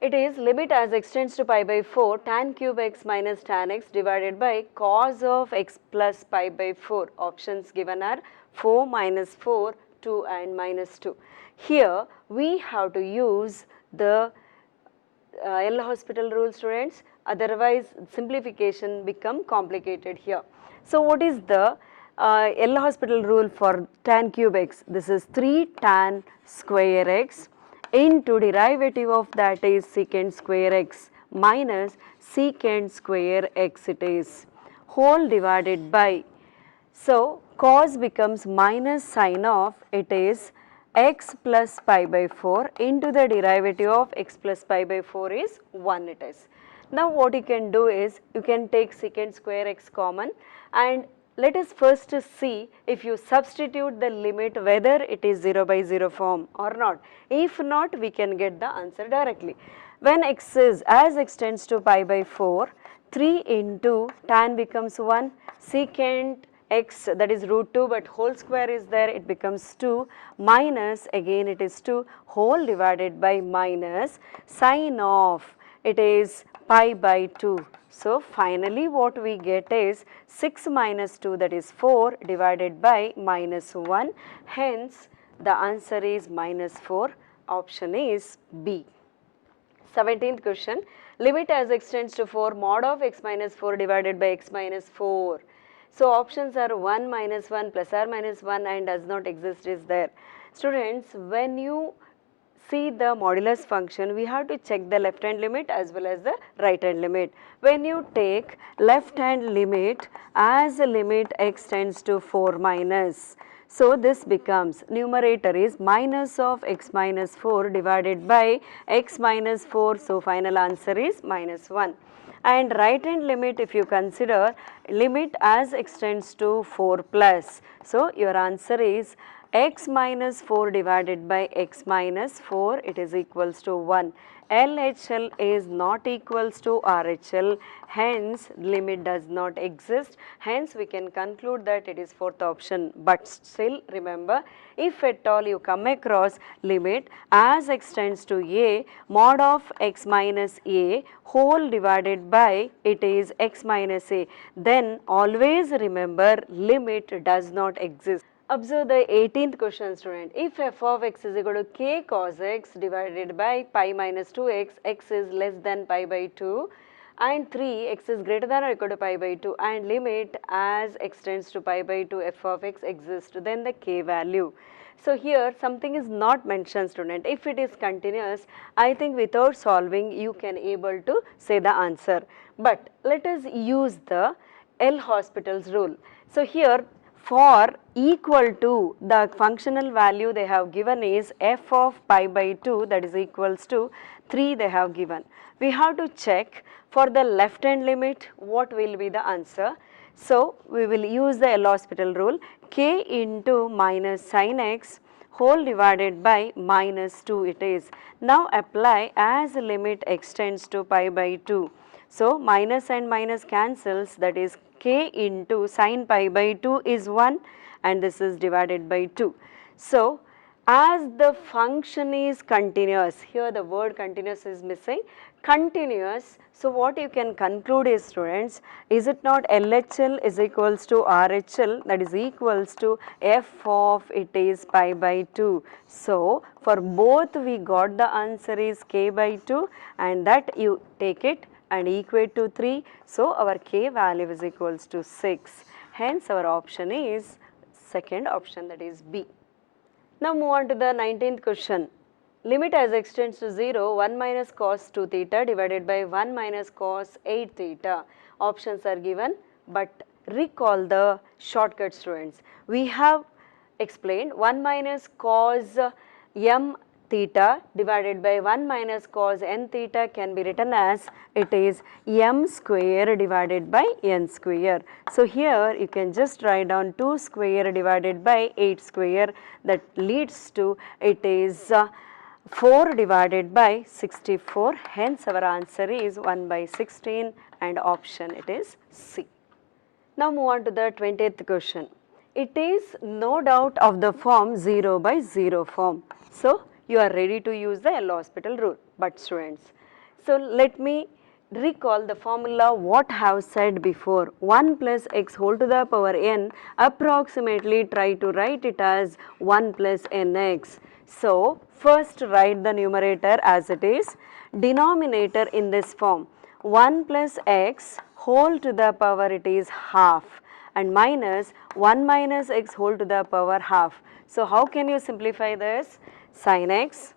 It is limit as x tends to pi by 4 tan cube x minus tan x divided by cos of x plus pi by 4. Options given are 4 minus 4, 2 and minus 2. Here we have to use the L'Hospital rule, students, otherwise simplification become complicated here. So what is the L'Hospital rule for tan cube x? This is 3 tan square x into derivative of that is secant square x minus secant square x, it is whole divided by, so cos becomes minus sine of it is x plus pi by 4 into the derivative of x plus pi by 4 is 1 it is. Now what you can do is you can take secant square x common, and let us first see if you substitute the limit whether it is 0 by 0 form or not. If not, we can get the answer directly. When x is as x tends to pi by 4, 3 into tan becomes 1, secant x, that is root 2, but whole square is there, it becomes 2, minus again it is 2, whole divided by minus sine of it is pi by 2. So finally what we get is 6 minus 2, that is 4 divided by minus 1. Hence the answer is minus 4. Option is B. 17th question. Limit as x tends to 4 mod of x minus 4 divided by x minus 4. So options are 1 minus 1 plus or minus 1 and does not exist is there. Students, when you see the modulus function, we have to check the left hand limit as well as the right hand limit. When you take left hand limit as limit x tends to 4 minus, So this becomes numerator is minus of x minus 4 divided by x minus 4. So final answer is minus 1. And right hand limit, if you consider limit as extends to 4 plus. So your answer is x minus 4 divided by x minus 4, it is equals to 1. LHL is not equals to RHL, hence limit does not exist, hence we can conclude that it is fourth option. But still remember, if at all you come across limit as extends to a mod of x minus a whole divided by it is x minus a, then always remember limit does not exist. Observe the 18th question, student. If f of x is equal to k cos x divided by pi minus 2x, x is less than pi by 2 and 3, x is greater than or equal to pi by 2 and limit as extends to pi by 2 f of x exists, then the k value. So here something is not mentioned, student. If it is continuous, I think without solving you can able to say the answer. But let us use the L'Hospital's rule. So here for equal to, the functional value they have given is f of pi by 2, that is equals to 3 they have given. We have to check for the left hand limit what will be the answer. So we will use the L'Hospital rule, k into minus sin x whole divided by minus 2 it is. Now apply as limit extends to pi by 2. So minus and minus cancels, that is k into sin pi by 2 is 1 and this is divided by 2. So as the function is continuous, here the word continuous is missing, continuous. So what you can conclude is, students, is it not LHL is equals to RHL, that is equals to f of it is pi by 2. So for both we got the answer is k by 2 and that you take it and equate to 3. So our k value is equals to 6. Hence our option is second option, that is B. Now move on to the 19th question. Limit as extends to 0, 1 minus cos 2 theta divided by 1 minus cos 8 theta. Options are given, but recall the shortcut, students. We have explained 1 minus cos m theta divided by 1 minus cos n theta can be written as it is m square divided by n square. So here you can just write down 2 square divided by 8 square, that leads to it is 4 divided by 64, hence our answer is 1 by 16 and option it is C. Now move on to the 20th question. It is no doubt of the form 0 by 0 form. So you are ready to use the L'Hospital rule. But students, so let me recall the formula what I have said before. 1 plus x whole to the power n, approximately try to write it as 1 plus nx. So first write the numerator as it is, denominator in this form 1 plus x whole to the power it is half and minus 1 minus x whole to the power half. So how can you simplify this? Sin x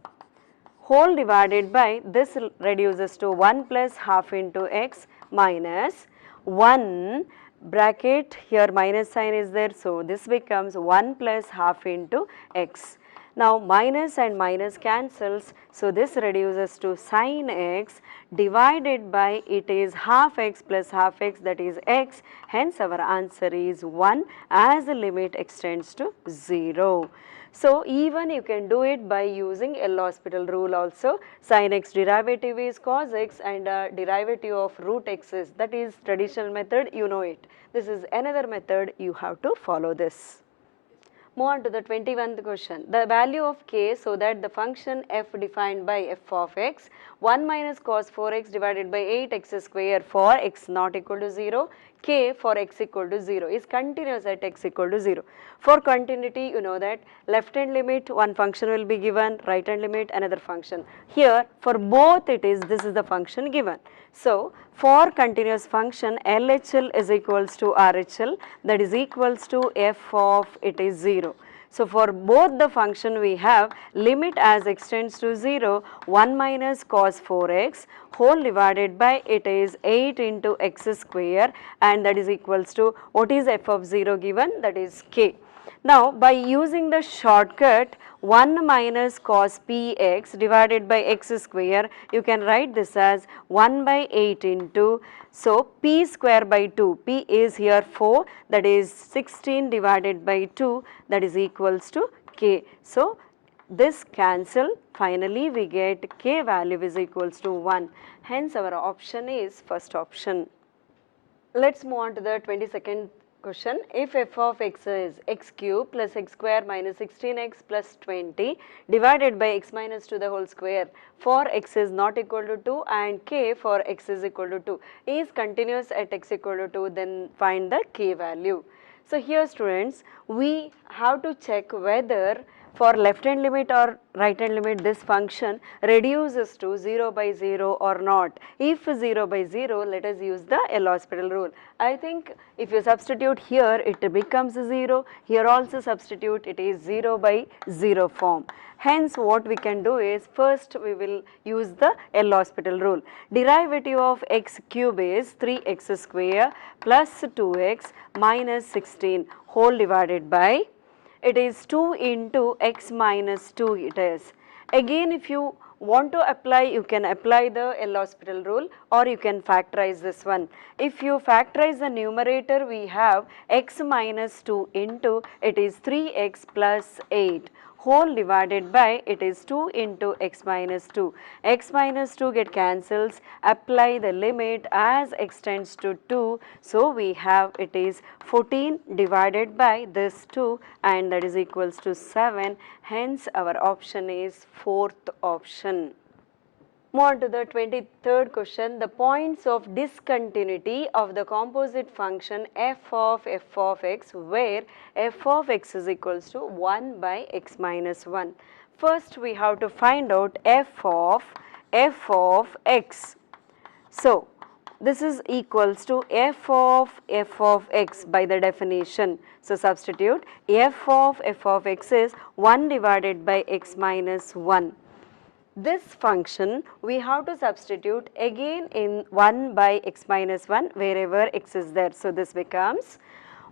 whole divided by, this reduces to 1 plus half into x minus 1 bracket, here minus sign is there, so this becomes 1 plus half into x. Now minus and minus cancels, so this reduces to sin x divided by it is half x plus half x, that is x, hence our answer is 1 as the limit extends to 0. So even you can do it by using L'Hospital rule also. Sin x derivative is cos x and derivative of root x is, that is traditional method, you know it. This is another method, you have to follow this. Move on to the 21st question. The value of k, so that the function f defined by f of x 1 minus cos 4x divided by 8x square for x not equal to 0, k for x equal to 0 is continuous at x equal to 0. For continuity, you know that left hand limit one function will be given, right hand limit another function. Here for both it is, this is the function given. So for continuous function LHL is equals to RHL, that is equals to f of it is 0. So for both the function we have limit as extends to 0, 1 minus cos 4x whole divided by it is 8 into x square and that is equals to what is f of 0 given, that is k. Now, by using the shortcut 1 minus cos px divided by x square, you can write this as 1 by 8 into, so p square by 2, p is here 4, that is 16 divided by 2, that is equals to k. So, this cancel, finally we get k value is equals to 1, hence our option is first option. Let's move on to the 22nd question. If f of x is x cube plus x square minus 16x plus 20 divided by x minus 2 the whole square for x is not equal to 2 and k for x is equal to 2 is continuous at x equal to 2, then find the k value. So, here students, we have to check whether for left hand limit or right hand limit this function reduces to 0 by 0 or not. If 0 by 0, let us use the L'Hospital rule. I think if you substitute here, it becomes 0, here also substitute, it is 0 by 0 form. Hence, what we can do is, first we will use the L'Hospital rule. Derivative of x cube is 3x square plus 2x minus 16 whole divided by, it is 2 into x minus 2 it is. Again, if you want to apply, you can apply the L'Hospital rule or you can factorize this one. If you factorize the numerator, we have x minus 2 into, it is 3x plus 8 whole divided by, it is 2 into x minus 2. X minus 2 get cancels, apply the limit as x tends to 2. So, we have it is 14 divided by this 2 and that is equals to 7. Hence, our option is fourth option. Move on to the 23rd question. The points of discontinuity of the composite function f of x where f of x is equals to 1 by x minus 1. First, we have to find out f of x. So, this is equals to f of x by the definition. So, substitute f of x is 1 divided by x minus 1. This function we have to substitute again in 1 by x minus 1 wherever x is there. So, this becomes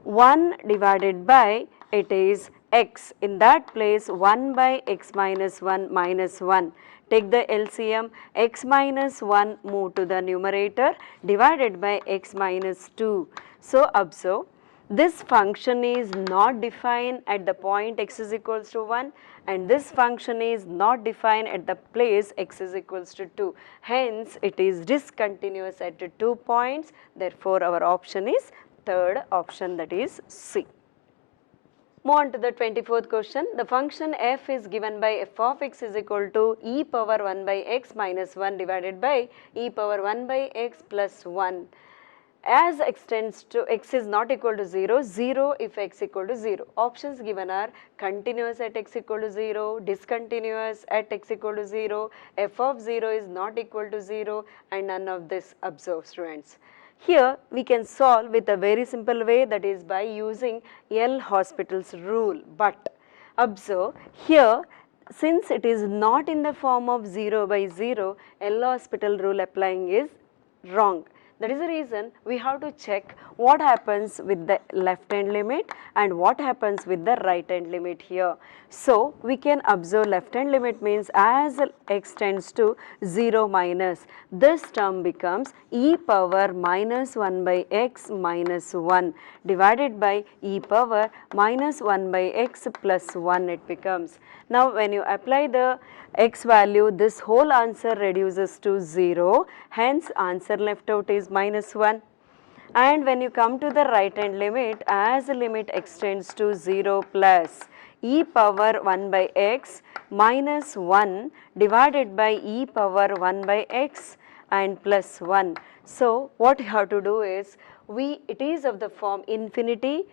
1 divided by, it is x, in that place 1 by x minus 1 minus 1. Take the LCM, x minus 1 move to the numerator divided by x minus 2. So, observe this function is not defined at the point x is equals to 1 and this function is not defined at the place x is equals to 2. Hence, it is discontinuous at 2 points. Therefore, our option is third option, that is C. Move on to the 24th question. The function f is given by f of x is equal to e power 1 by x minus 1 divided by e power 1 by x plus 1. As x tends to, x is not equal to 0, 0 if x equal to 0. Options given are continuous at x equal to 0, discontinuous at x equal to 0, f of 0 is not equal to 0 and none of this. Observe students. Here we can solve with a very simple way, that is by using L'Hospital's rule. But observe here, since it is not in the form of 0 by 0, L'Hospital rule applying is wrong. That is the reason we have to check what happens with the left hand limit and what happens with the right hand limit here. So, we can observe left hand limit means as x tends to 0 minus, this term becomes e power minus 1 by x minus 1 divided by e power minus 1 by x plus 1 it becomes. Now, when you apply the x value, this whole answer reduces to 0, hence answer left out is minus 1. And when you come to the right hand limit, as the limit extends to 0 plus e power 1 by x minus 1 divided by e power 1 by x and plus 1. So, what you have to do is, it is of the form infinity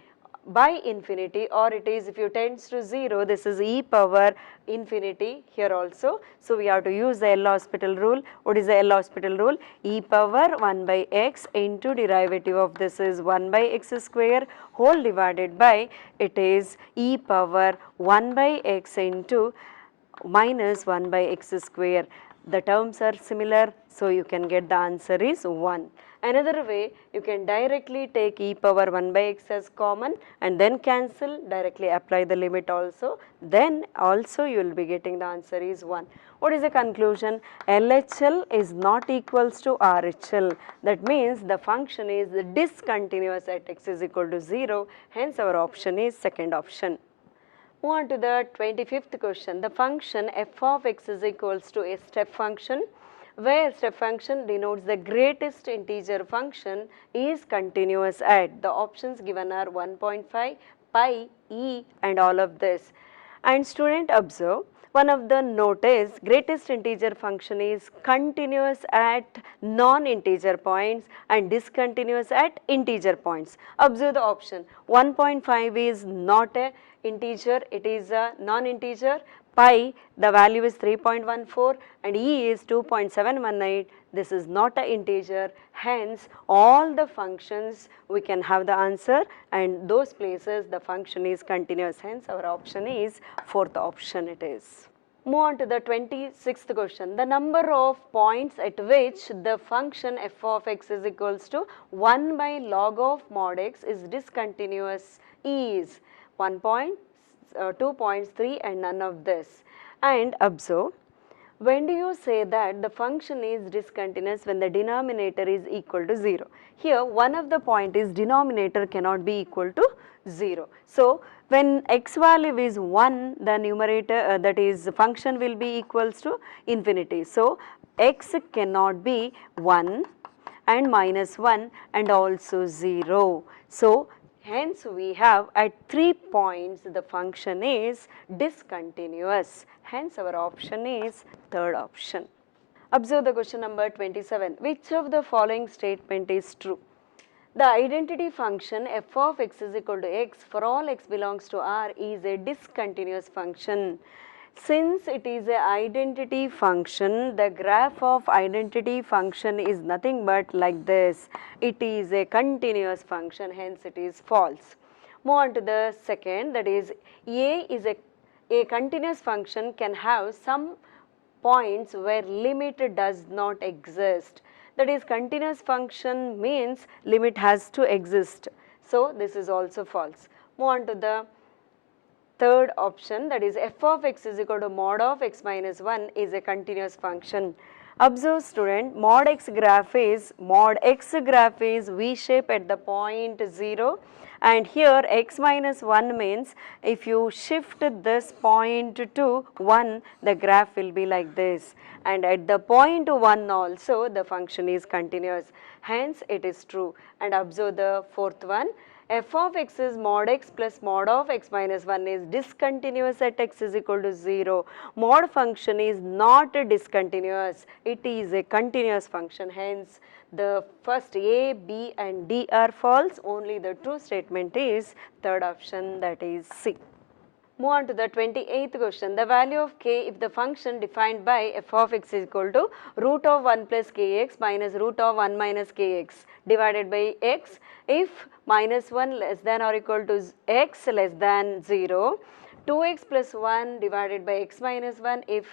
by infinity, or it is if you tends to 0, this is e power infinity here also. So, we have to use the L'Hospital rule. What is the L'Hospital rule? E power 1 by x into derivative of this is 1 by x square whole divided by, it is e power 1 by x into minus 1 by x square. the terms are similar, so you can get the answer is 1. Another way, you can directly take e power 1 by x as common and then cancel, directly apply the limit also, then also you will be getting the answer is 1. What is the conclusion? LHL is not equals to RHL. That means the function is discontinuous at x is equal to 0, hence our option is second option. Move on to the 25th question. The function f of x is equals to a step function, where step function denotes the greatest integer function is continuous at. The options given are 1.5, pi, e and all of this. And student observe, one of the note is greatest integer function is continuous at non-integer points and discontinuous at integer points. Observe the option. 1.5 is not a integer, it is a non-integer. Pi, the value is 3.14 and e is 2.718. This is not an integer, hence all the functions we can have the answer, and those places the function is continuous, hence our option is fourth option it is. Move on to the 26th question. The number of points at which the function f of x is equals to 1 by log of mod x is discontinuous is 1 point, 2 points, 3 and none of this. And observe, when do you say that the function is discontinuous? When the denominator is equal to 0. Here one of the point is denominator cannot be equal to 0. So when x value is 1, the numerator that is function will be equals to infinity. So x cannot be 1 and minus 1 and also 0. So hence we have at 3 points the function is discontinuous. Hence our option is third option. Observe the question number 27. Which of the following statement is true? The identity function f of x is equal to x for all x belongs to R is a discontinuous function. Since it is a identity function, the graph of identity function is nothing but like this. It is a continuous function, hence it is false. Move on to the second, that is a continuous function can have some points where limit does not exist. That is, continuous function means limit has to exist. So this is also false. Move on to the third option, that is f of x is equal to mod of x minus 1 is a continuous function. Observe student, mod x graph is V shape at the point 0, and here x minus 1 means if you shift this point to 1, the graph will be like this, and at the point 1 also the function is continuous, hence it is true. And observe the fourth one, f of x is mod x plus mod of x minus 1 is discontinuous at x is equal to 0. Mod function is not discontinuous, it is a continuous function, hence the first A, B and D are false, only the true statement is third option, that is C. Move on to the 28th question. The value of k if the function defined by f of x is equal to root of 1 plus kx minus root of 1 minus kx divided by x if minus 1 less than or equal to x less than 0, 2x plus 1 divided by x minus 1 if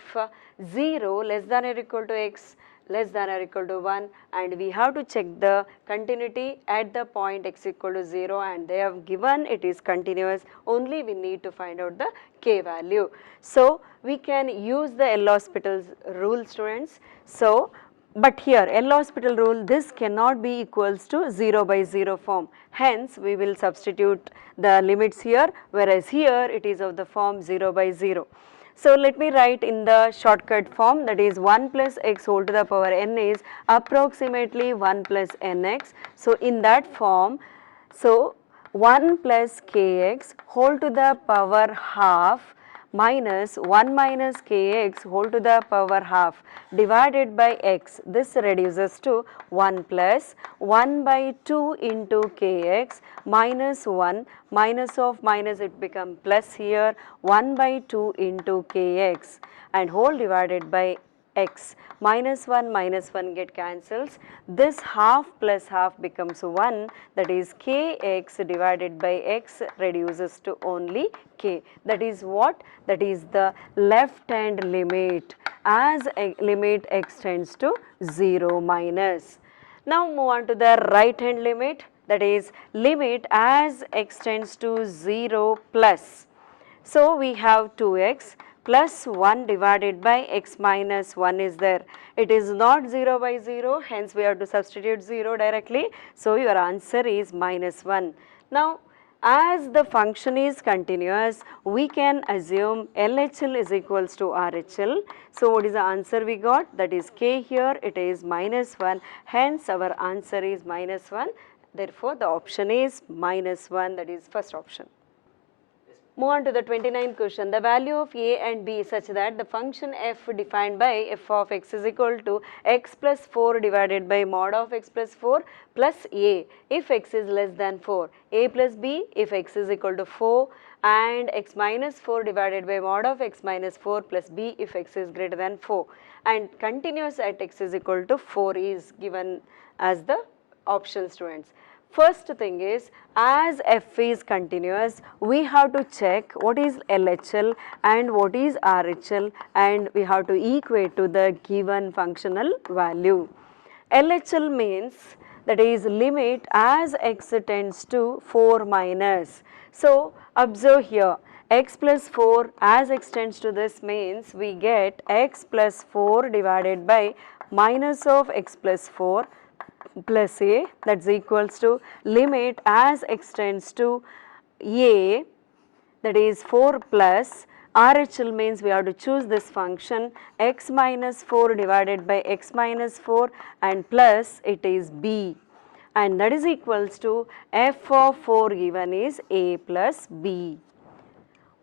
0 less than or equal to x less than or equal to 1, and we have to check the continuity at the point x equal to 0, and they have given it is continuous, only we need to find out the k value. So we can use the L'Hospital's rule, students. So but here L'Hospital rule, this cannot be equals to 0 by 0 form, hence we will substitute the limits here, whereas here it is of the form 0 by 0. So let me write in the shortcut form, that is 1 plus x whole to the power n is approximately 1 plus nx. So in that form, so 1 plus kx whole to the power half minus 1 minus kx whole to the power half divided by x, this reduces to 1 plus 1 by 2 into kx minus 1 minus of minus it become plus here 1 by 2 into kx and whole divided by x. Minus 1 get cancels. This half plus half becomes 1, that is kx divided by x reduces to only k. That is what? That is the left hand limit as a limit x tends to 0 minus. Now move on to the right hand limit, that is limit as x tends to 0 plus. So we have 2x plus 1 divided by x minus 1 is there. It is not 0 by 0, hence we have to substitute 0 directly. So your answer is minus 1. Now as the function is continuous, we can assume LHL is equals to RHL. So what is the answer we got? That is k here, it is minus 1. Hence our answer is minus 1. Therefore the option is minus 1, that is first option. Move on to the 29th question. The value of a and b is such that the function f defined by f of x is equal to x plus 4 divided by mod of x plus 4 plus a if x is less than 4, a plus b if x is equal to 4, and x minus 4 divided by mod of x minus 4 plus b if x is greater than 4, and continuous at x is equal to 4 is given as the option, students. First thing is, as f is continuous, we have to check what is LHL and what is RHL, and we have to equate to the given functional value. LHL means that is limit as x tends to 4 minus. So observe here, x plus 4 as x tends to this means we get x plus 4 divided by minus of x plus 4 plus a, that is equals to limit as x tends to a, that is 4 plus RHL means we have to choose this function x minus 4 divided by x minus 4 and plus it is b, and that is equals to f of 4 given is a plus b.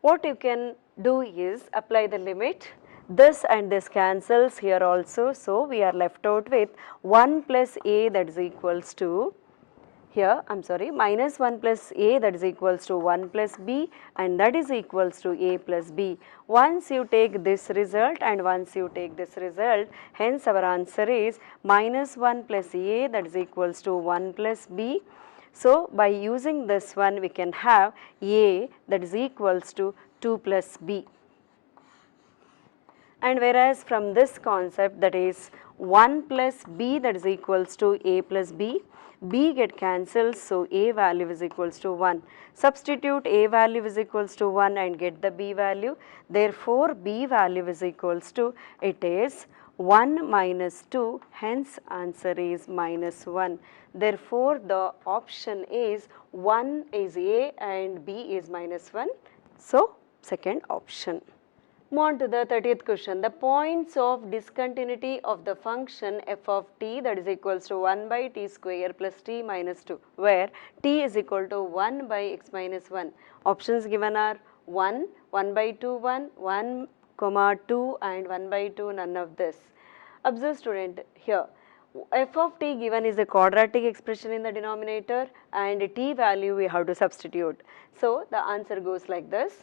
What you can do is apply the limit. This and this cancels here also, so we are left out with 1 plus a, that is equals to, here I am sorry, minus 1 plus a, that is equals to 1 plus b, and that is equals to a plus b. Once you take this result and once you take this result, hence our answer is minus 1 plus a, that is equals to 1 plus b. So by using this one we can have a, that is equals to 2 plus b. And whereas from this concept, that is 1 plus b, that is equals to a plus b, b get cancelled, so a value is equals to 1. Substitute a value is equals to 1 and get the b value. Therefore b value is equals to, it is 1 minus 2, hence answer is minus 1. Therefore the option is 1 is a and b is minus 1. So second option. Move on to the 30th question. The points of discontinuity of the function f of t, that is equals to 1 by t square plus t minus 2, where t is equal to 1 by x minus 1. Options given are 1, 1 by 2, 1, 1 comma 2 and 1 by 2, none of this. Observe student here, f of t given is a quadratic expression in the denominator and t value we have to substitute. So the answer goes like this.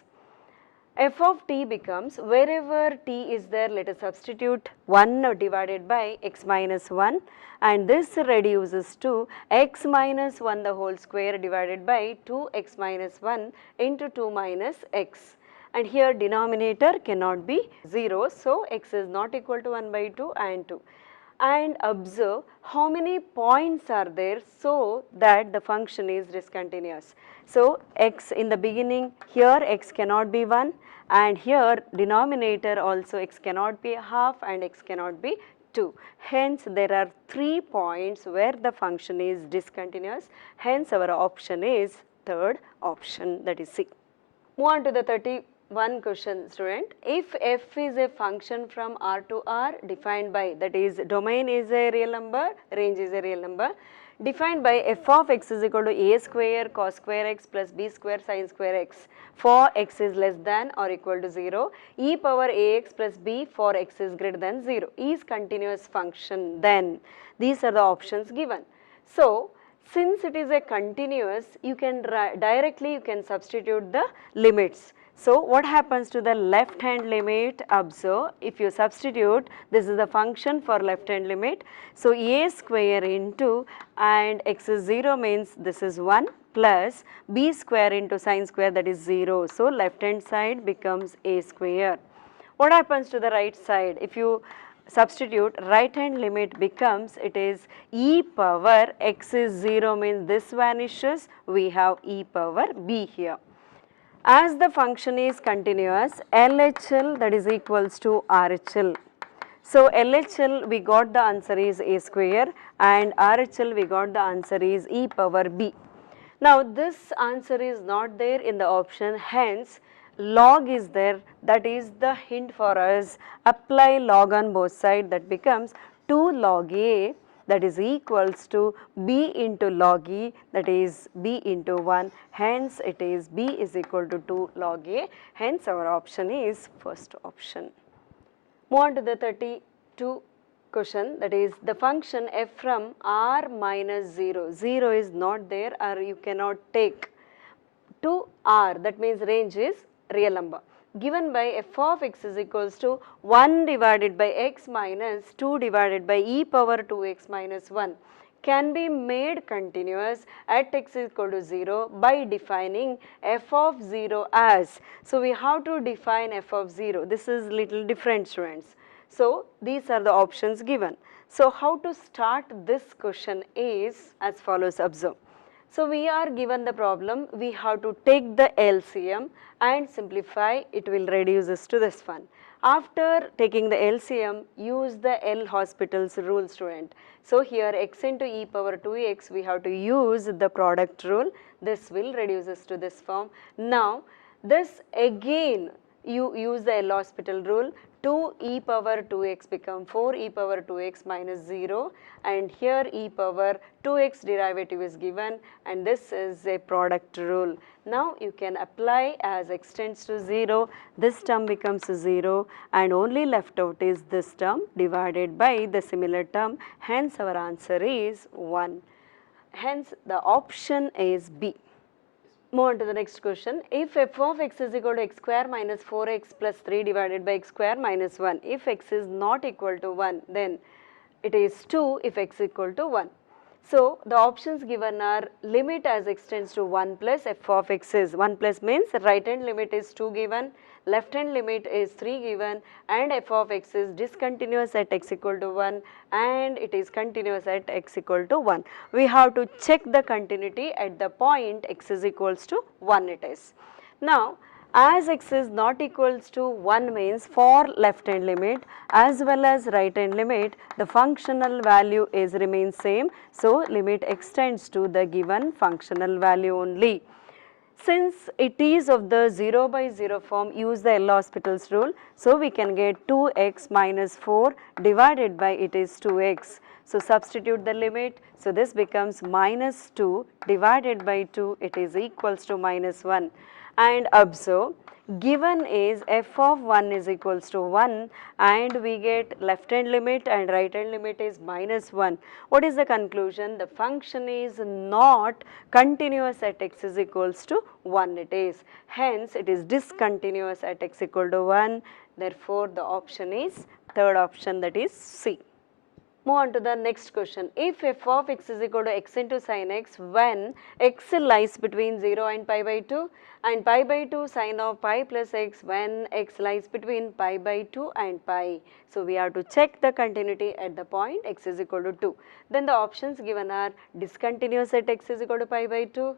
F of t becomes, wherever t is there, let us substitute 1 divided by x minus 1, and this reduces to x minus 1 the whole square divided by 2x minus 1 into 2 minus x. And here denominator cannot be 0, so x is not equal to 1 by 2 and 2. And observe how many points are there so that the function is discontinuous. So x in the beginning, here x cannot be 1, and here denominator also x cannot be half and x cannot be 2. Hence there are 3 points where the function is discontinuous. Hence our option is third option, that is C. Move on to the 31 question, student. If f is a function from R to R defined by, that is domain is a real number, range is a real number, defined by f of x is equal to a square cos square x plus b square sin square x for x is less than or equal to 0, e power ax plus b for x is greater than 0 is continuous function, then these are the options given. So since it is a continuous, you can directly you can substitute the limits. So what happens to the left hand limit? Observe, if you substitute, this is the function for left hand limit. So a square into, and x is 0 means this is 1 plus b square into sine square, that is 0. So left hand side becomes a square. What happens to the right side? If you substitute, right hand limit becomes, it is e power, x is 0 means this vanishes, we have e power b here. As the function is continuous, LHL, that is equals to RHL. So LHL we got the answer is a square, and RHL we got the answer is e power b. Now this answer is not there in the option, hence log is there, that is the hint for us. Apply log on both sides, that becomes 2 log a, that is equals to b into log e, that is b into 1, hence it is b is equal to 2 log a, hence our option is first option. Move on to the 32 question, that is the function f from r minus 0, 0 is not there or you cannot take, to r, that means range is real number, given by f of x is equals to 1 divided by x minus 2 divided by e power 2x minus 1, can be made continuous at x is equal to 0 by defining f of 0 as. So we have to define f of 0, this is little different, students. So these are the options given. So how to start this question is as follows, observe. So we are given the problem, we have to take the LCM and simplify, it will reduce us to this one. After taking the LCM, use the L Hospital's rule, student. So here x into e power 2x, we have to use the product rule, this will reduce us to this form. Now this again you use the L Hospital rule, 2 e power 2x become 4 e power 2x minus 0, and here e power 2x derivative is given, and this is a product rule. Now you can apply as x tends to 0, this term becomes 0 and only left out is this term divided by the similar term, hence our answer is 1. Hence the option is B. Move on to the next question. If f of x is equal to x square minus 4x plus 3 divided by x square minus 1, if x is not equal to 1, then it is 2 if x equal to 1. So the options given are limit as x tends to 1 plus f of x is 1 plus means right hand limit is 2 given, left hand limit is 3 given, and f of x is discontinuous at x equal to 1 and it is continuous at x equal to 1. We have to check the continuity at the point x is equals to 1 it is. Now as x is not equals to 1 means for left hand limit as well as right hand limit, the functional value is remains same. So limit extends to the given functional value only. Since it is of the 0 by 0 form, use the L Hospital's rule. So we can get 2x minus 4 divided by it is 2x. So substitute the limit. So this becomes minus 2 divided by 2, it is equals to minus 1. And observe, given is f of 1 is equals to 1 and we get left hand limit and right hand limit is minus 1. What is the conclusion? The function is not continuous at x is equals to 1 it is. Hence it is discontinuous at x equal to 1. Therefore the option is third option, that is C. Move on to the next question. If f of x is equal to x into sin x when x lies between 0 and pi by 2 and pi by 2 sine of pi plus x when x lies between pi by 2 and pi. So we have to check the continuity at the point x is equal to 2. Then the options given are discontinuous at x is equal to pi by 2,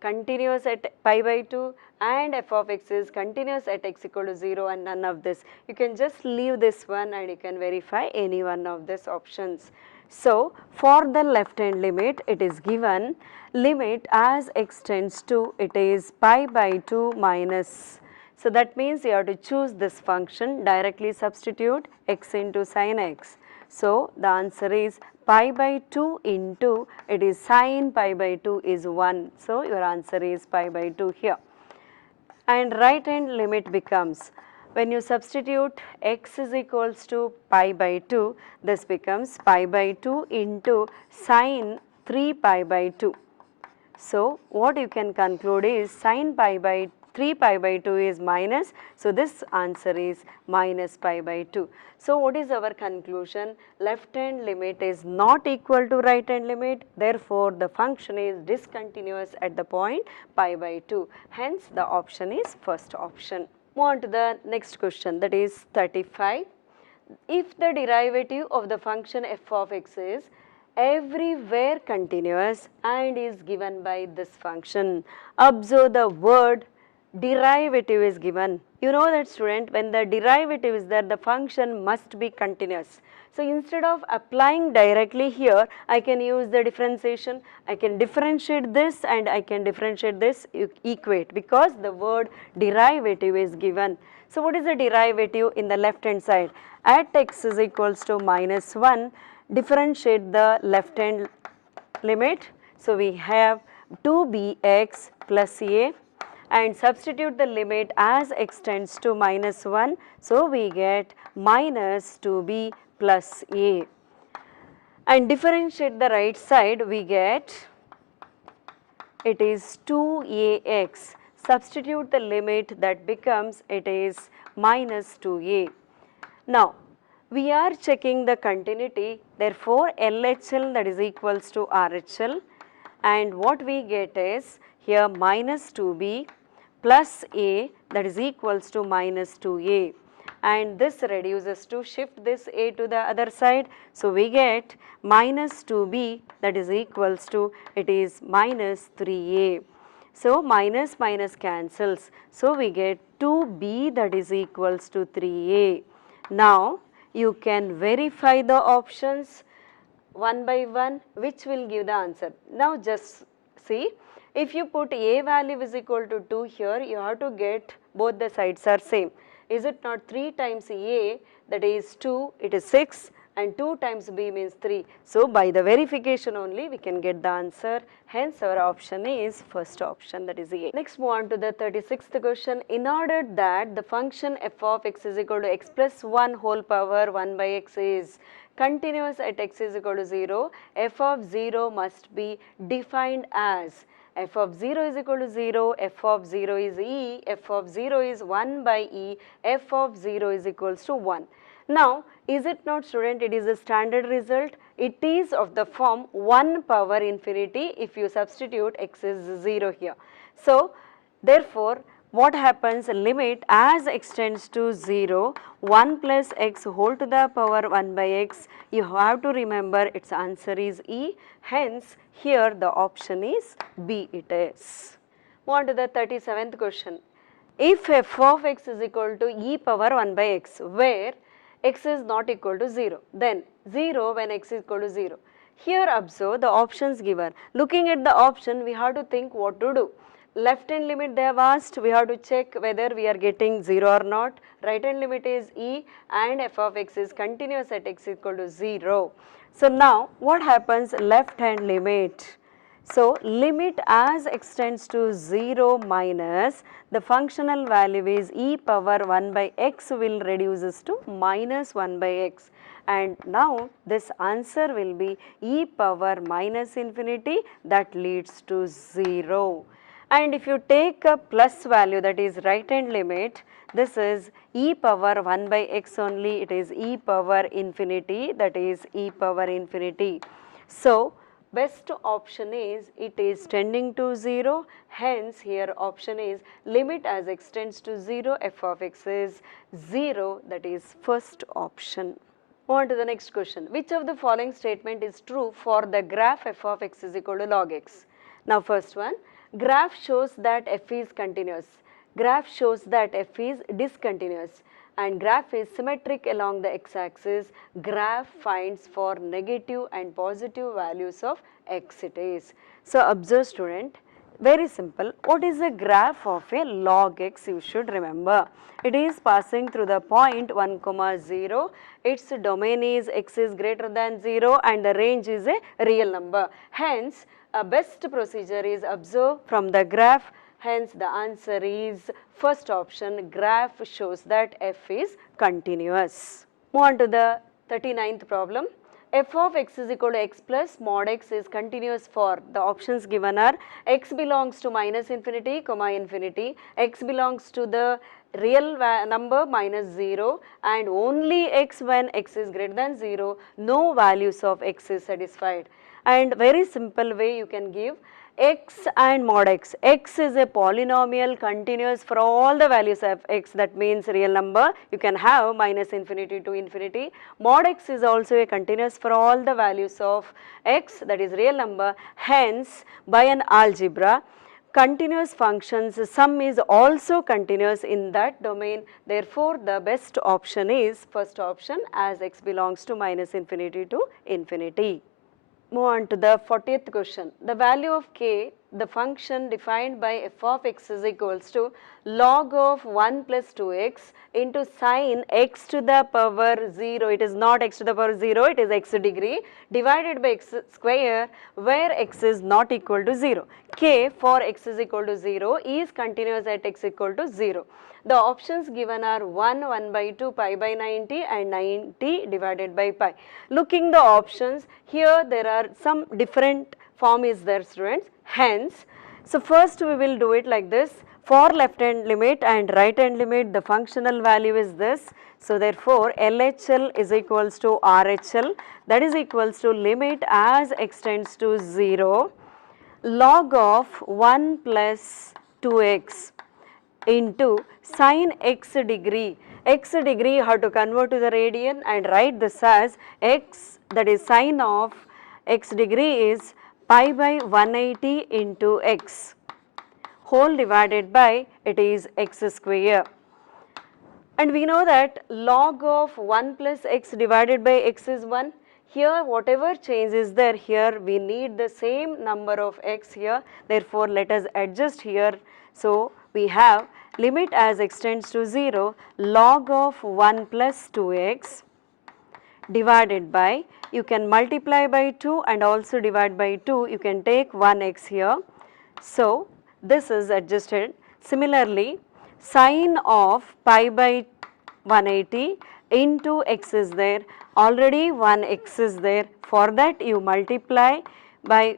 continuous at pi by 2, and f of x is continuous at x equal to 0 and none of this. You can just leave this one and you can verify any one of these options. So for the left hand limit, it is given limit as x tends to, it is pi by 2 minus. So that means you have to choose this function, directly substitute x into sin x. So the answer is pi by 2 into, it is sin pi by 2 is 1. So your answer is pi by 2 here. And right hand limit becomes, when you substitute x is equals to pi by 2, this becomes pi by 2 into sin 3 pi by 2. So what you can conclude is sin pi by 3 pi by 2 is minus, so this answer is minus pi by 2. So what is our conclusion? Left hand limit is not equal to right hand limit, therefore the function is discontinuous at the point pi by 2. Hence the option is first option. Move on to the next question, that is 35. If the derivative of the function f of x is everywhere continuous and is given by this function, observe the word derivative is given. You know that, student, when the derivative is there, the function must be continuous. So instead of applying directly here, I can use the differentiation. I can differentiate this and I can differentiate this, equate, because the word derivative is given. So what is the derivative in the left hand side? At x is equals to minus 1, differentiate the left hand limit. So we have 2bx plus a, and substitute the limit as x tends to minus 1. So we get minus 2b plus a, and differentiate the right side, we get it is 2ax. Substitute the limit, that becomes it is minus 2a. Now we are checking the continuity, therefore LHL, that is equals to RHL, and what we get is here minus 2b plus a, that is equals to minus 2a, and this reduces to shift this a to the other side. So we get minus 2b, that is equals to, it is minus 3a. So minus minus cancels, so we get 2b, that is equals to 3a. Now you can verify the options one by one, which will give the answer. Now just see, if you put a value is equal to 2 here, you have to get both the sides are same. Is it not 3 times a, that is 2, it is 6, and 2 times b means 3. So by the verification only we can get the answer. Hence our option is first option, that is a. Next move on to the 36th question. In order that the function f of x is equal to x plus 1 whole power 1 by x is continuous at x is equal to 0, f of 0 must be defined as f of 0 is equal to 0, f of 0 is e, f of 0 is 1 by e, f of 0 is equals to 1. Now, is it not, student, it is a standard result? It is of the form 1 power infinity if you substitute x is 0 here. So, therefore, what happens, limit as x tends to 0, 1 plus x whole to the power 1 by x, you have to remember its answer is e, hence here the option is B it is. Move on to the 37th question. If f of x is equal to e power 1 by x, where x is not equal to 0, then 0 when x is equal to 0. Here observe the options given. Looking at the option, we have to think what to do. Left hand limit they have asked, we have to check whether we are getting 0 or not. Right hand limit is e, and f of x is continuous at x equal to 0. So now what happens, left hand limit. So limit as x tends to 0 minus the functional value is e power 1 by x will reduces to minus 1 by x, and now this answer will be e power minus infinity, that leads to 0. And if you take a plus value, that is right hand limit, this is e power 1 by x only, it is e power infinity, that is e power infinity. So best option is it is tending to 0, hence here option is limit as x tends to 0, f of x is 0, that is first option. Move on to the next question. Which of the following statement is true for the graph f of x is equal to log x? Now first one, graph shows that f is continuous, graph shows that f is discontinuous, and graph is symmetric along the x-axis, graph finds for negative and positive values of x it is. So observe, student, very simple. What is a graph of a log x? You should remember. It is passing through the point 1, 0. Its domain is x is greater than 0 and the range is a real number. Hence, a best procedure is observe from the graph. Hence, the answer is first option, graph shows that f is continuous. Move on to the 39th problem. f of x is equal to x plus mod x is continuous for the options given are x belongs to minus infinity comma infinity, x belongs to the real number minus 0 and only x when x is greater than 0, no values of x is satisfied. And very simple way you can give x and mod x. X is a polynomial continuous for all the values of x, that means real number you can have minus infinity to infinity. Mod x is also a continuous for all the values of x, that is real number. Hence by an algebra continuous functions sum is also continuous in that domain. Therefore the best option is first option as x belongs to minus infinity to infinity. Move on to the 40th question. The value of k, the function defined by f of x is equals to log of 1 plus 2x into sine x to the power 0. It is not x to the power 0, it is x degree divided by x square where x is not equal to 0. K for x is equal to 0 is continuous at x equal to 0. The options given are 1, 1 by 2, pi by 90 and 90 divided by pi. Looking the options, here there are some different form is there students. Hence, so first we will do it like this. For left hand limit and right hand limit, the functional value is this. So therefore, LHL is equals to RHL, that is equals to limit as x tends to 0 log of 1 plus 2x into sine x degree. X degree you have to convert to the radian and write this as x, that is sine of x degree is pi by 180 into x whole divided by it is x square. And we know that log of 1 plus x divided by x is 1. Here whatever change is there, here we need the same number of x here, therefore let us adjust here. So we have limit as x tends to 0 log of 1 plus 2x divided by, you can multiply by 2 and also divide by 2, you can take 1x here. So this is adjusted. Similarly, sine of pi by 180 into x is there, already 1x is there, for that you multiply by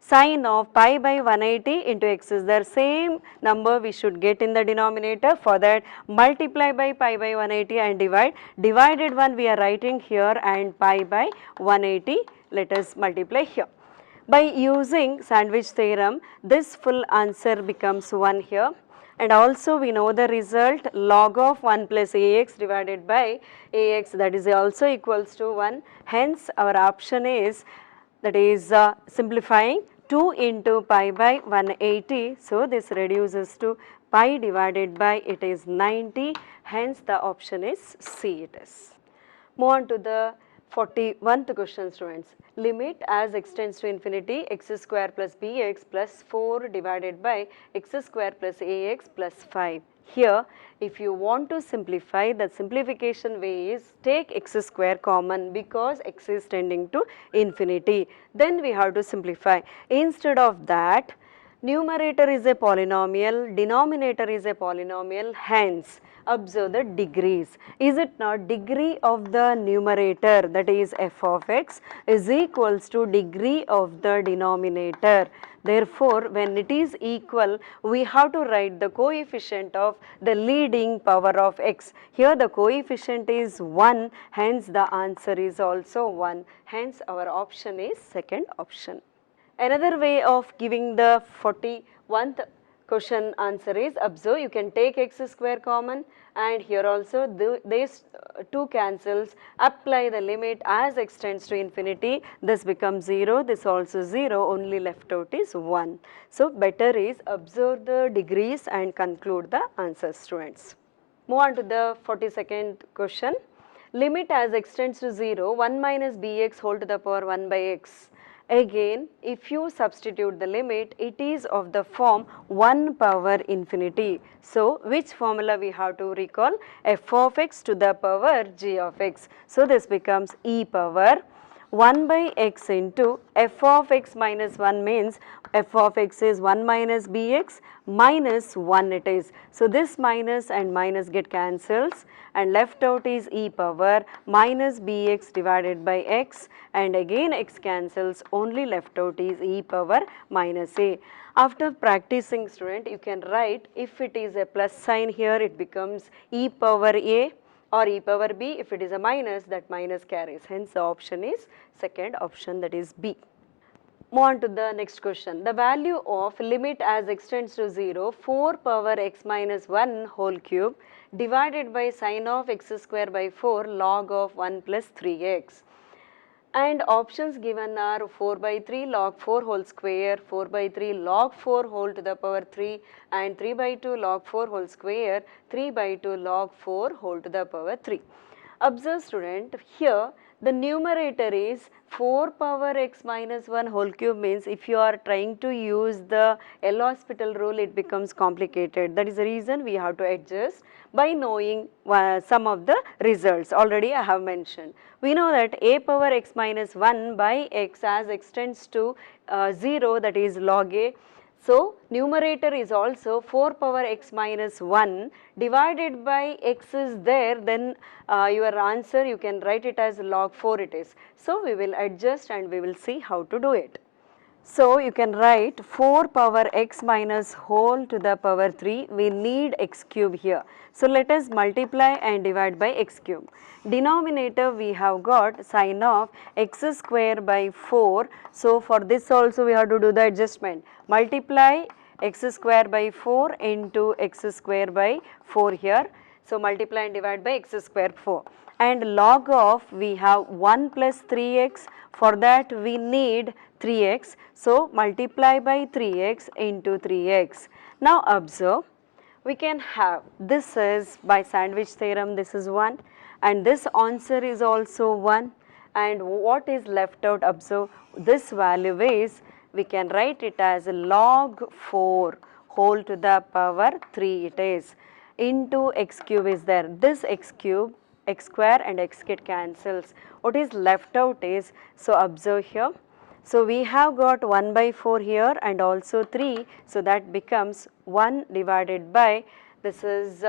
sine of pi by 180 into x is there, same number we should get in the denominator, for that multiply by pi by 180 and divide, divided one we are writing here and pi by 180, let us multiply here. By using sandwich theorem, this full answer becomes 1 here. And also we know the result log of 1 plus ax divided by ax, that is also equals to 1. Hence our option is, that is simplifying 2 into pi by 180. So this reduces to pi divided by it is 90. Hence the option is C it is. Move on to the 41st question students. Limit as x tends to infinity x square plus bx plus 4 divided by x square plus ax plus 5. Here if you want to simplify, the simplification way is take x square common because x is tending to infinity. Then we have to simplify. Instead of that, numerator is a polynomial, denominator is a polynomial, hence observe the degrees. Is it not degree of the numerator, that is f of x, is equals to degree of the denominator. Therefore, when it is equal, we have to write the coefficient of the leading power of x. Here the coefficient is 1, hence the answer is also 1. Hence our option is second option. Another way of giving the 41st question answer is, observe you can take x square common and here also these two cancels, apply the limit as x tends to infinity, this becomes 0, this also 0, only left out is 1. So better is observe the degrees and conclude the answer students. Move on to the 42nd question. Limit as x tends to 0, 1 minus bx whole to the power 1 by x. Again, if you substitute the limit, it is of the form 1 power infinity. So, which formula we have to recall? F of x to the power g of x. So, this becomes e power 1 by x into f of x minus 1 means f of x is 1 minus bx minus 1 it is. So, this minus and minus get cancels and left out is e power minus bx divided by x, and again x cancels, only left out is e power minus a. After practicing, student, you can write, if it is a plus sign here it becomes e power a, or e power b. If it is a minus, that minus carries, hence the option is second option, that is B. Move on to the next question. The value of limit as x tends to 0 4 power x minus 1 whole cube divided by sine of x square by 4 log of 1 plus 3x. And options given are 4 by 3 log 4 whole square, 4 by 3 log 4 whole to the power 3, and 3 by 2 log 4 whole square, 3 by 2 log 4 whole to the power 3. Observe, student, here the numerator is 4 power x minus 1 whole cube means if you are trying to use the L'Hospital rule, it becomes complicated. That is the reason we have to adjust by knowing some of the results already I have mentioned. We know that a power x minus 1 by x as x tends to 0, that is log a. So, numerator is also 4 power x minus 1 divided by x is there, then your answer you can write it as log 4 it is. So, we will adjust and we will see how to do it. So, you can write 4 power x minus whole to the power 3, we need x cube here. So, let us multiply and divide by x cube. Denominator we have got sine of x square by 4. So, for this also we have to do the adjustment. Multiply x square by 4 into x square by 4 here. So, multiply and divide by x square 4. And log of we have 1 plus 3x, for that we need 3x. So, multiply by 3x into 3x. Now, observe, we can have, this is by sandwich theorem, this is 1, and this answer is also 1, and what is left out, observe, this value is, we can write it as log 4 whole to the power 3 it is, into x cube is there, this x cube, x square and x get cancels, what is left out is, so observe here, so we have got 1 by 4 here and also 3, so that becomes 1 divided by, this is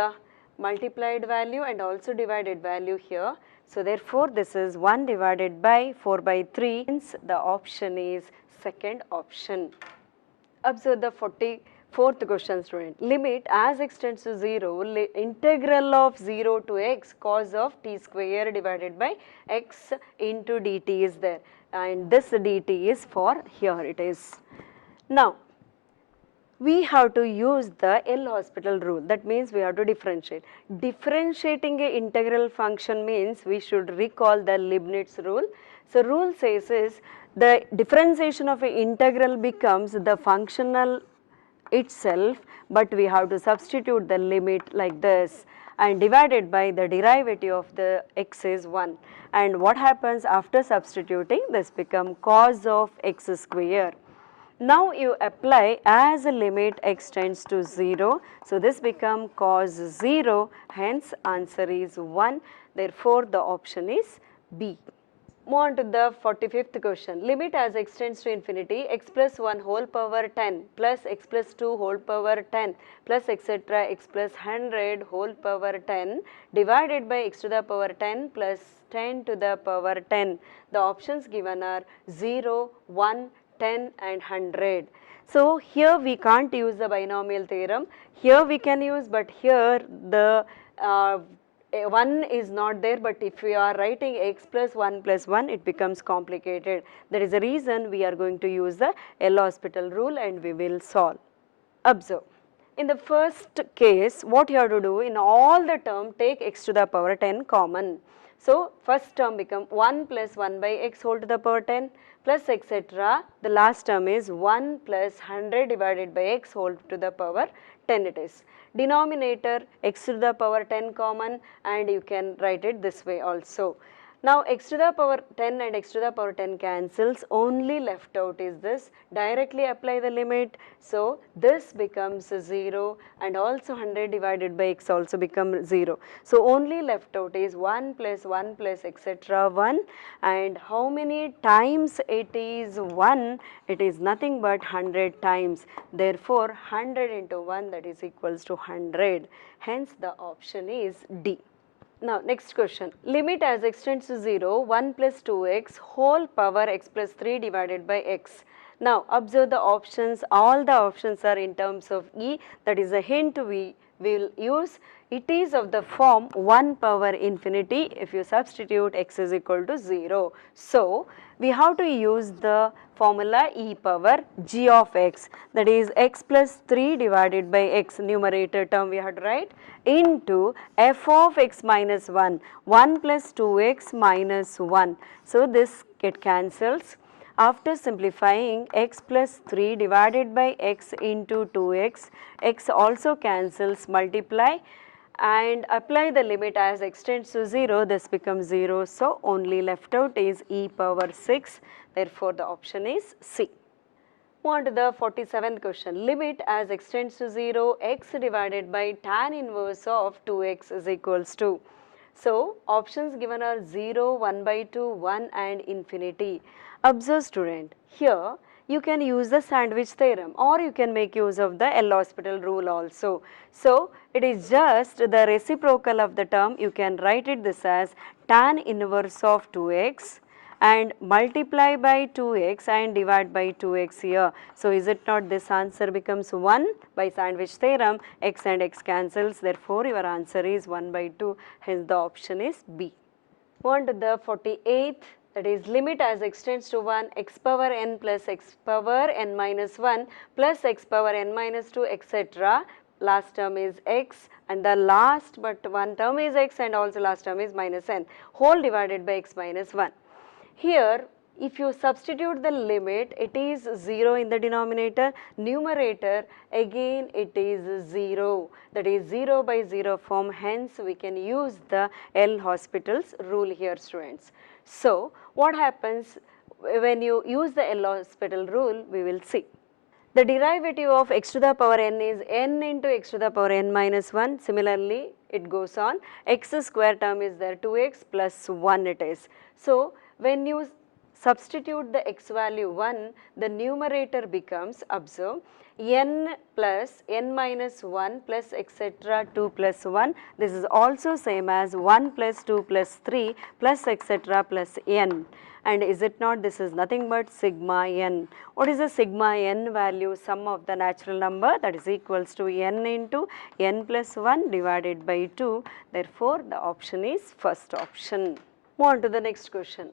multiplied value and also divided value here. So, therefore, this is 1 divided by 4 by 3, hence the option is second option. Observe the 44th question, student. Limit as x tends to 0, integral of 0 to x cos of t square divided by x into dt is there, and this dt is for here it is. Now, we have to use the L'Hospital rule, that means we have to differentiate. Differentiating a integral function means we should recall the Leibniz rule. So, rule says is the differentiation of an integral becomes the functional itself, but we have to substitute the limit like this and divided by the derivative of the x is 1, and what happens after substituting, this become cos of x square. Now, you apply as a limit x tends to 0, so this become cos 0, hence answer is 1, therefore, the option is B. Move on to the 45th question. Limit as x tends to infinity, x plus 1 whole power 10 plus x plus 2 whole power 10 plus etc. x plus 100 whole power 10 divided by x to the power 10 plus 10 to the power 10. The options given are 0, 1, 10 and 100. So, here we can't use the binomial theorem, here we can use, but here the 1 is not there, but if we are writing x plus 1, it becomes complicated. That is the reason we are going to use the L'Hospital rule and we will solve. Observe. In the first case, what you have to do, in all the term take x to the power 10 common. So, first term become 1 plus 1 by x whole to the power 10 plus etc. The last term is 1 plus 100 divided by x whole to the power 10 it is. Denominator x to the power 10 common, and you can write it this way also. Now x to the power 10 and x to the power 10 cancels, only left out is this, directly apply the limit. So this becomes 0 and also 100 divided by x also becomes 0. So only left out is 1 plus etc. 1, and how many times it is 1? It is nothing but 100 times. Therefore 100 into 1, that is equals to 100. Hence the option is D. Now next question, limit as x tends to 0, 1 plus 2x whole power x plus 3 divided by x. Now observe the options, all the options are in terms of E, that is a hint we will use. It is of the form 1 power infinity if you substitute x is equal to 0. So we have to use the formula e power g of x, that is x plus 3 divided by x, numerator term we have to write, into f of x minus 1, 1 plus 2x minus 1. So this get cancels. After simplifying, x plus 3 divided by x into 2x, x also cancels, multiply and apply the limit as x tends to 0, this becomes 0. So only left out is e power 6, therefore the option is C. Move on to the 47th question, limit as x tends to 0, x divided by tan inverse of 2x is equals to. So options given are 0, 1 by 2, 1 and infinity. Observe student, here you can use the sandwich theorem or you can make use of the L'Hospital rule also. So it is just the reciprocal of the term, you can write it this as tan inverse of 2x and multiply by 2x and divide by 2x here. So is it not this answer becomes 1 by sandwich theorem, x and x cancels, therefore your answer is 1 by 2, hence the option is B. Move on to the 48th, that is limit as x tends to 1, x power n plus x power n minus 1 plus x power n minus 2 etc. Last term is x and the last but one term is x and also last term is minus n, whole divided by x minus 1. Here if you substitute the limit, it is 0 in the denominator, numerator again it is 0, that is 0 by 0 form, hence we can use the L'Hospital's rule here students. So what happens when you use the L'Hospital rule, we will see. The derivative of x to the power n is n into x to the power n minus 1, similarly it goes on, x square term is there, 2x plus 1 it is. So when you substitute the x value 1, the numerator becomes, observe, n plus n minus 1 plus etc. 2 plus 1. This is also same as 1 plus 2 plus 3 plus etc. plus n. And is it not, this is nothing but sigma n. What is the sigma n value? Sum of the natural number, that is equals to n into n plus 1 divided by 2. Therefore, the option is first option. Move on to the next question.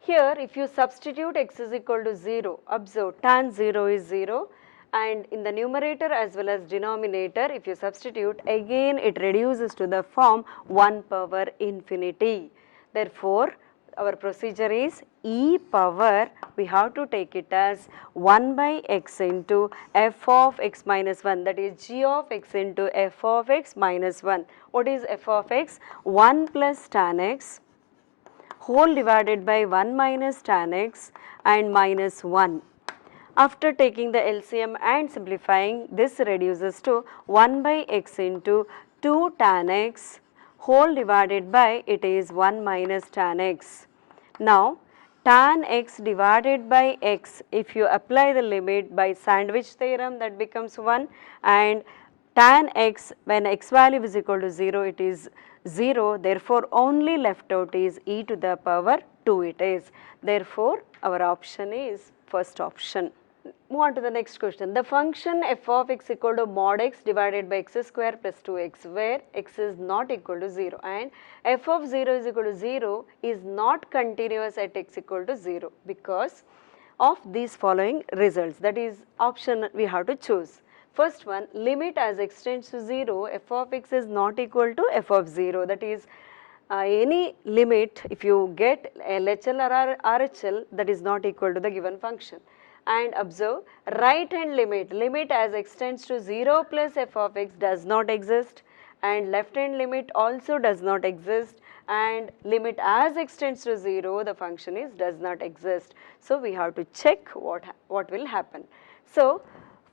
Here if you substitute x is equal to 0, observe tan 0 is 0 and in the numerator as well as denominator if you substitute, again it reduces to the form 1 power infinity. Therefore, our procedure is e power, we have to take it as 1 by x into f of x minus 1, that is g of x into f of x minus 1. What is f of x? 1 plus tan x whole divided by 1 minus tan x and minus 1. After taking the LCM and simplifying, this reduces to 1 by x into 2 tan x whole divided by, it is 1 minus tan x. Now tan x divided by x, if you apply the limit by sandwich theorem, that becomes 1, and tan x when x value is equal to 0, it is 0, therefore only left out is e to the power 2 it is. Therefore, our option is first option. Move on to the next question. The function f of x equal to mod x divided by x square plus 2x, where x is not equal to 0 and f of 0 is equal to 0 is not continuous at x equal to 0 because of these following results, that is option we have to choose. First one, limit as x tends to 0, f of x is not equal to f of 0, that is any limit if you get LHL or RHL, that is not equal to the given function. And observe, right hand limit, limit as x tends to 0 plus f of x does not exist and left hand limit also does not exist and limit as extends to 0, the function is does not exist. So we have to check what will happen. So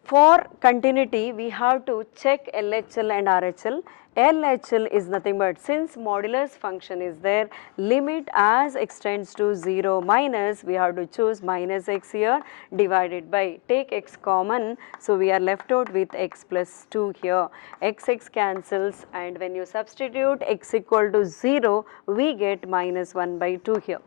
for continuity, we have to check LHL and RHL. LHL is nothing but, since modulus function is there, limit as extends to 0 minus, we have to choose minus x here, divided by, take x common, so we are left out with x plus 2 here. X cancels, and when you substitute x equal to 0, we get minus 1 by 2 here.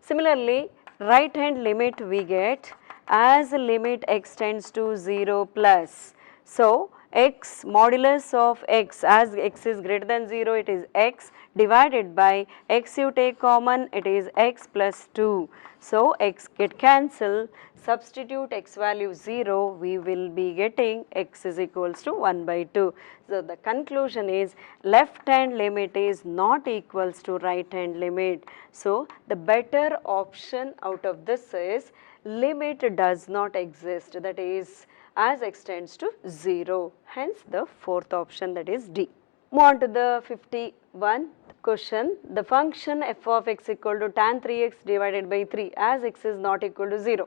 Similarly, right hand limit we get as limit x tends to 0 plus. So, x modulus of x, as x is greater than 0, it is x, divided by x you take common, it is x plus 2. So, x get cancelled, substitute x value 0, we will be getting x is equals to 1 by 2. So, the conclusion is left hand limit is not equals to right hand limit. So, the better option out of this is limit does not exist, that is as extends to 0, hence the fourth option, that is D. Move on to the 51st question. The function f of x equal to tan 3x divided by 3 as x is not equal to 0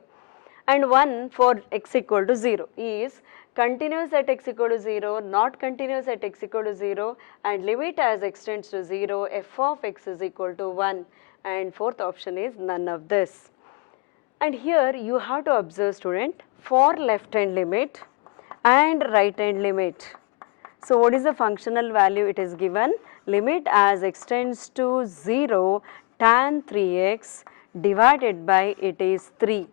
and 1 for x equal to 0 is continuous at x equal to 0, not continuous at x equal to 0, and limit as extends to 0, f of x is equal to 1, and fourth option is none of this. And here you have to observe, student, for left hand limit and right hand limit. So, what is the functional value? It is given limit as extends to 0 tan 3x divided by it is 3.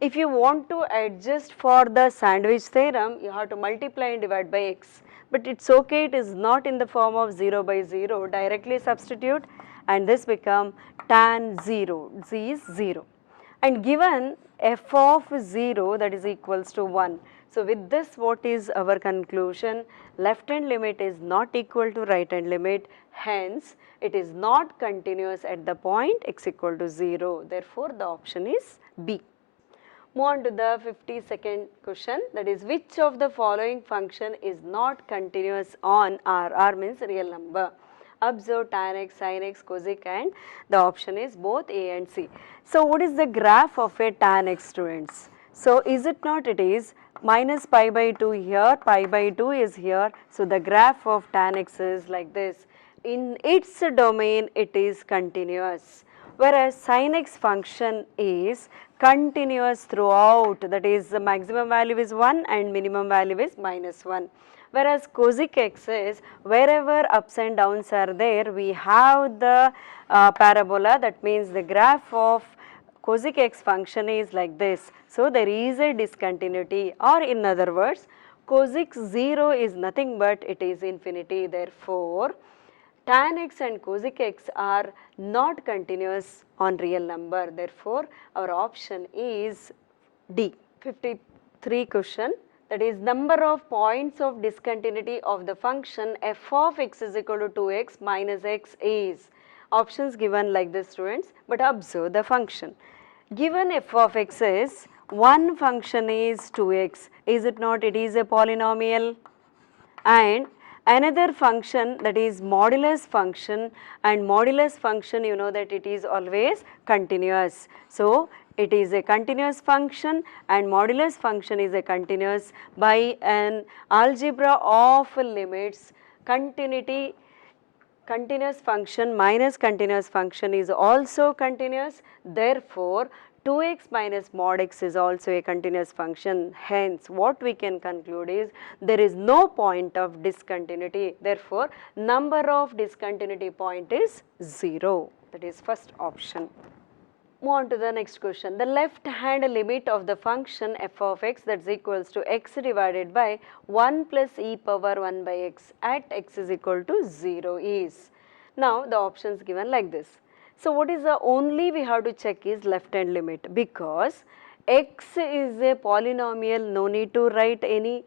If you want to adjust for the sandwich theorem, you have to multiply and divide by x. But it's okay, it is not in the form of 0 by 0, directly substitute and this become tan 0, z is 0. And given f of 0, that is equals to 1. So, with this what is our conclusion? Left hand limit is not equal to right hand limit, hence it is not continuous at the point x equal to 0. Therefore, the option is B. Move on to the 52nd question, that is which of the following function is not continuous on R? R means real number. Observe tan x, sin x, cosec, and the option is both A and C. So, what is the graph of a tan x, students? So, is it not? It is minus pi by 2 here, pi by 2 is here. So, the graph of tan x is like this. In its domain, it is continuous, whereas sin x function is continuous throughout, that is the maximum value is 1 and minimum value is minus 1. Whereas cosec x is wherever ups and downs are there, we have the parabola, that means the graph of cosec x function is like this. So, there is a discontinuity, or in other words, cosec 0 is nothing but it is infinity. Therefore, tan x and cosec x are not continuous on real number. Therefore, our option is D. 53 question, that is number of points of discontinuity of the function f of x is equal to 2x minus x is. Options given like this, students, but observe the function. Given f of x is, one function is 2x, is it not? It is a polynomial, and another function, that is modulus function, and modulus function you know that it is always continuous. So, it is a continuous function and modulus function is a continuous. By an algebra of limits, continuous function minus continuous function is also continuous. Therefore, 2x minus mod x is also a continuous function. Hence, what we can conclude is there is no point of discontinuity. Therefore, number of discontinuity point is 0. That is first option. Move on to the next question. The left hand limit of the function f of x, that is equals to x divided by 1 plus e power 1 by x at x is equal to 0 is. Now, the options given like this. So, what is the only we have to check is left hand limit, because x is a polynomial, no need to write any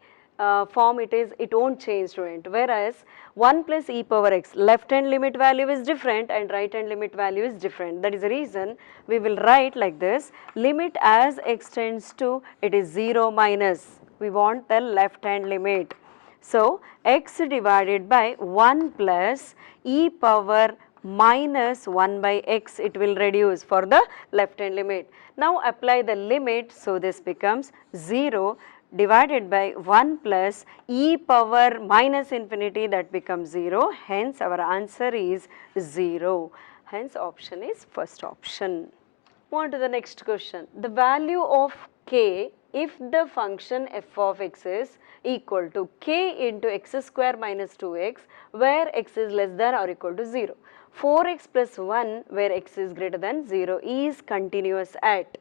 form, it won't change, student, whereas 1 plus e power x, left hand limit value is different and right hand limit value is different. That is the reason we will write like this, limit as x tends to, it is 0 minus, we want the left hand limit. So, x divided by 1 plus e power minus 1 by x it will reduce for the left hand limit. Now apply the limit, so this becomes 0 divided by 1 plus e power minus infinity, that becomes 0, hence our answer is 0. Hence option is first option. Move on to the next question. The value of k if the function f of x is equal to k into x square minus 2x where x is less than or equal to 0. 4x plus 1 where x is greater than 0 is continuous at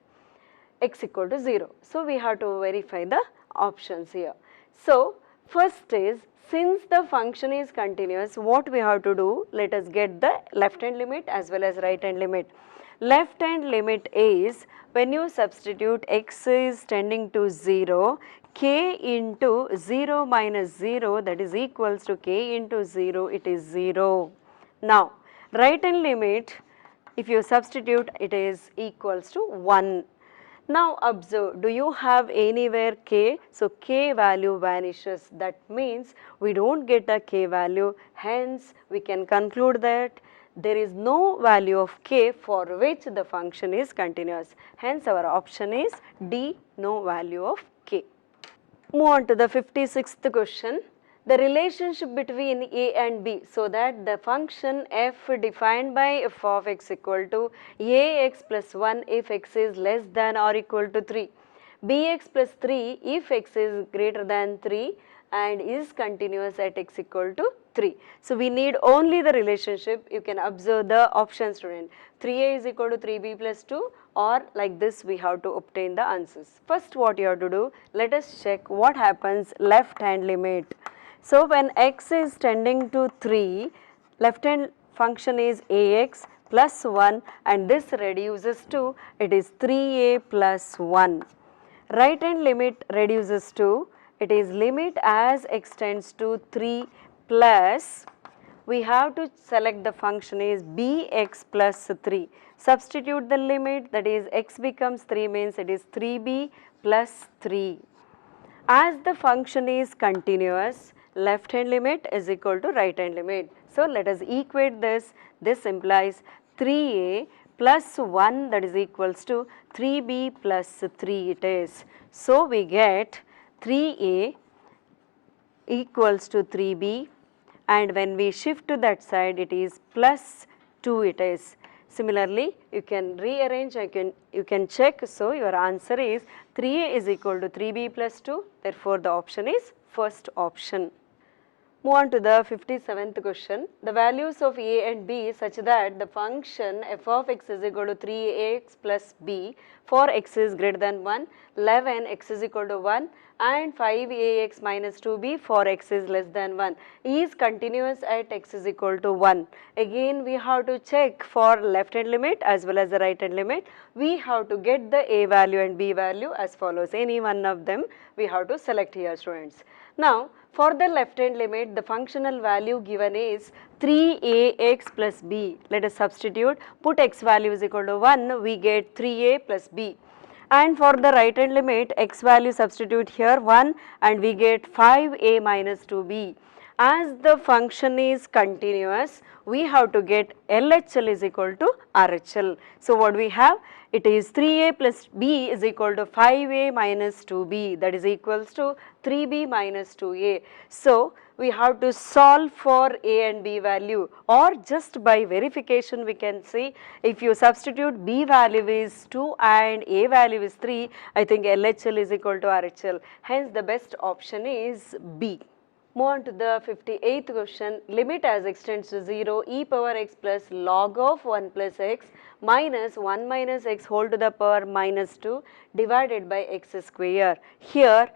x equal to 0. So, we have to verify the options here. So, first is, since the function is continuous, what we have to do? Let us get the left hand limit as well as right hand limit. Left hand limit is, when you substitute x is tending to 0, k into 0 minus 0, that is equals to k into 0, it is 0. Now, right hand limit, if you substitute, it is equals to 1. Now observe, do you have anywhere k? So k value vanishes, that means we don't get a k value, hence we can conclude that there is no value of k for which the function is continuous. Hence our option is D, no value of k. Move on to the 56th question. The relationship between a and b, so that the function f defined by f of x equal to ax plus 1 if x is less than or equal to 3, bx plus 3 if x is greater than 3 and is continuous at x equal to 3. So, we need only the relationship. You can observe the option, student. 3a is equal to 3b plus 2, or like this we have to obtain the answers. First, what you have to do, let us check what happens left hand limit. So, when x is tending to 3, left hand function is ax plus 1 and this reduces to, it is 3a plus 1. Right hand limit reduces to, it is limit as x tends to 3 plus, we have to select the function is bx plus 3. Substitute the limit, that is x becomes 3 means it is 3b plus 3. As the function is continuous, left hand limit is equal to right hand limit. So, let us equate this. This implies 3a plus 1, that is equals to 3b plus 3 it is. So, we get 3a equals to 3b, and when we shift to that side it is plus 2 it is. Similarly, you can rearrange, you can check. So, your answer is 3a is equal to 3b plus 2, therefore, the option is first option. Move on to the 57th question. The values of a and b such that the function f of x is equal to 3ax plus b for x is greater than 1, 11 x is equal to 1 and 5ax minus 2b for x is less than 1 is continuous at x is equal to 1. Again, we have to check for left hand limit as well as the right hand limit. We have to get the a value and b value as follows. Any one of them we have to select here, students. Now, for the left hand limit, the functional value given is 3ax plus b. Let us substitute, put x value is equal to 1, we get 3a plus b. And for the right hand limit, x value substitute here 1 and we get 5a minus 2b. As the function is continuous, we have to get LHL is equal to RHL. So, what we have? It is 3a plus b is equal to 5a minus 2b, that is equals to 3b minus 2a. So, we have to solve for a and b value, or just by verification we can see, if you substitute b value is 2 and a value is 3, I think LHL is equal to RHL. Hence, the best option is B. Move on to the 58th question. Limit as x tends to 0 e power x plus log of 1 plus x minus 1 minus x whole to the power minus 2 divided by x square. Here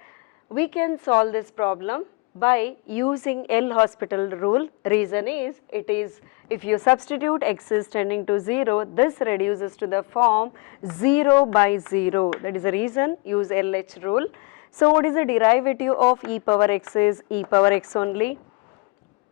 we can solve this problem by using L'Hospital rule. Reason is, it is, if you substitute x is tending to 0, this reduces to the form 0 by 0. That is the reason, use LH rule. So, what is the derivative of e power x is e power x only.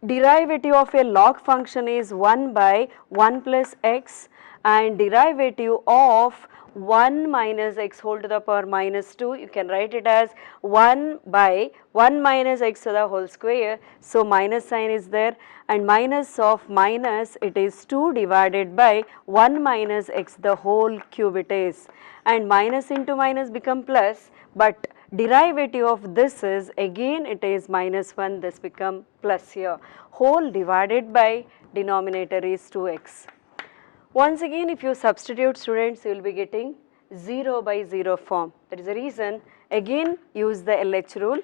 Derivative of a log function is 1 by 1 plus x, and derivative of 1 minus x whole to the power minus 2. You can write it as 1 by 1 minus x to the whole square. So, minus sign is there, and minus of minus, it is 2 divided by 1 minus x the whole cube it is, and minus into minus become plus, but derivative of this is again it is minus 1, this become plus here. Whole divided by denominator is 2x. Once again, if you substitute, students, you will be getting 0 by 0 form. That is the reason again use the LH rule.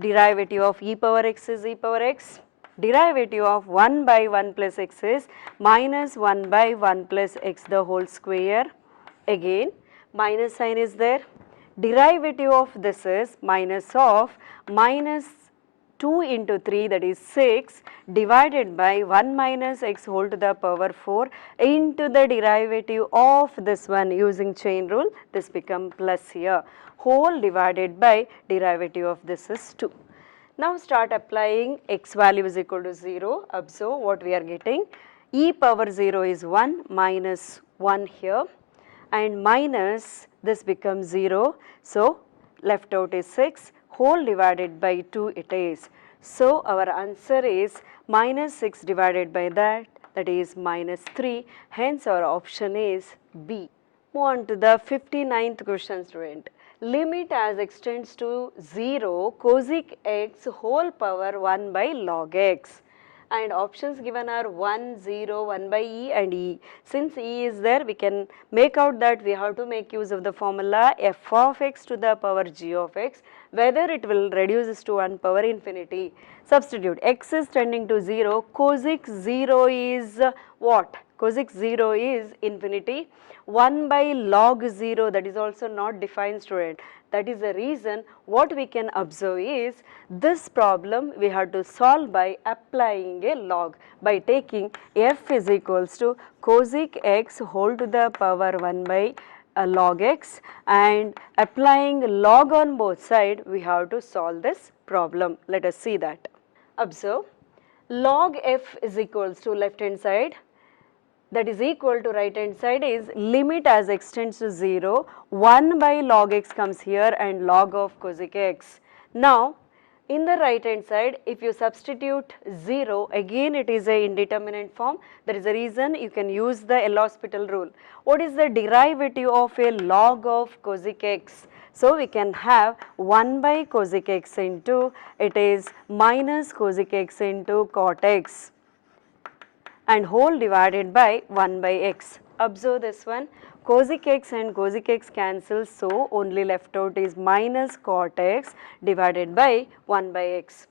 Derivative of e power x is e power x. Derivative of 1 by 1 plus x is minus 1 by 1 plus x the whole square. Again minus sign is there. Derivative of this is minus of minus 2 into 3, that is 6, divided by 1 minus x whole to the power 4 into the derivative of this one using chain rule, this become plus here. Whole divided by derivative of this is 2. Now start applying x value is equal to 0. Observe what we are getting. E power 0 is 1 minus 1 here, and minus this becomes 0. So left out is 6. Whole divided by 2 it is. So our answer is minus 6 divided by that is minus 3. Hence our option is B. Move on to the 59th question, student. Limit as extends to 0 cosec x whole power 1 by log x. And options given are 1, 0, 1 by e and e. Since e is there, we can make out that we have to make use of the formula f of x to the power g of x, whether it will reduce to 1 power infinity. Substitute, x is tending to 0, cosec 0 is what? Cosec 0 is infinity. 1 by log 0, that is also not defined, student. That is the reason what we can observe is this problem we have to solve by applying a log, by taking f is equals to cosec x whole to the power 1 by log x, and applying log on both sides we have to solve this problem. Let us see that. Observe, log f is equals to left hand side, that is equal to right hand side is limit as extends to 0, 1 by log x comes here and log of cosec x. Now in the right hand side, if you substitute 0, again it is a indeterminate form. That is the reason you can use the L'Hospital rule. What is the derivative of a log of cosec x? So we can have 1 by cosec x into, it is minus cosec x into cot x, and whole divided by 1 by x. Observe this one, cosec x and cosec x cancel, so only left out is minus cot x divided by 1 by x.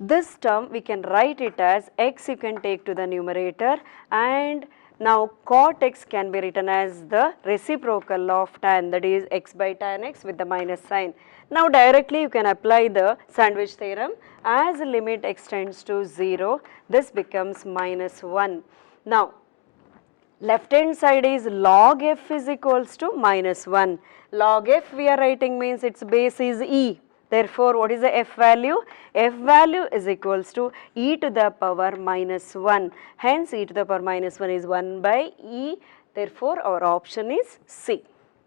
This term we can write it as x you can take to the numerator, and now cot x can be written as the reciprocal of tan, that is x by tan x with the minus sign. Now directly you can apply the sandwich theorem. As limit extends to 0, this becomes minus 1. Now left hand side is log f is equals to minus 1. Log f we are writing means its base is e. Therefore, what is the f value? F value is equals to e to the power minus 1. Hence, e to the power minus 1 is 1 by e. Therefore, our option is C.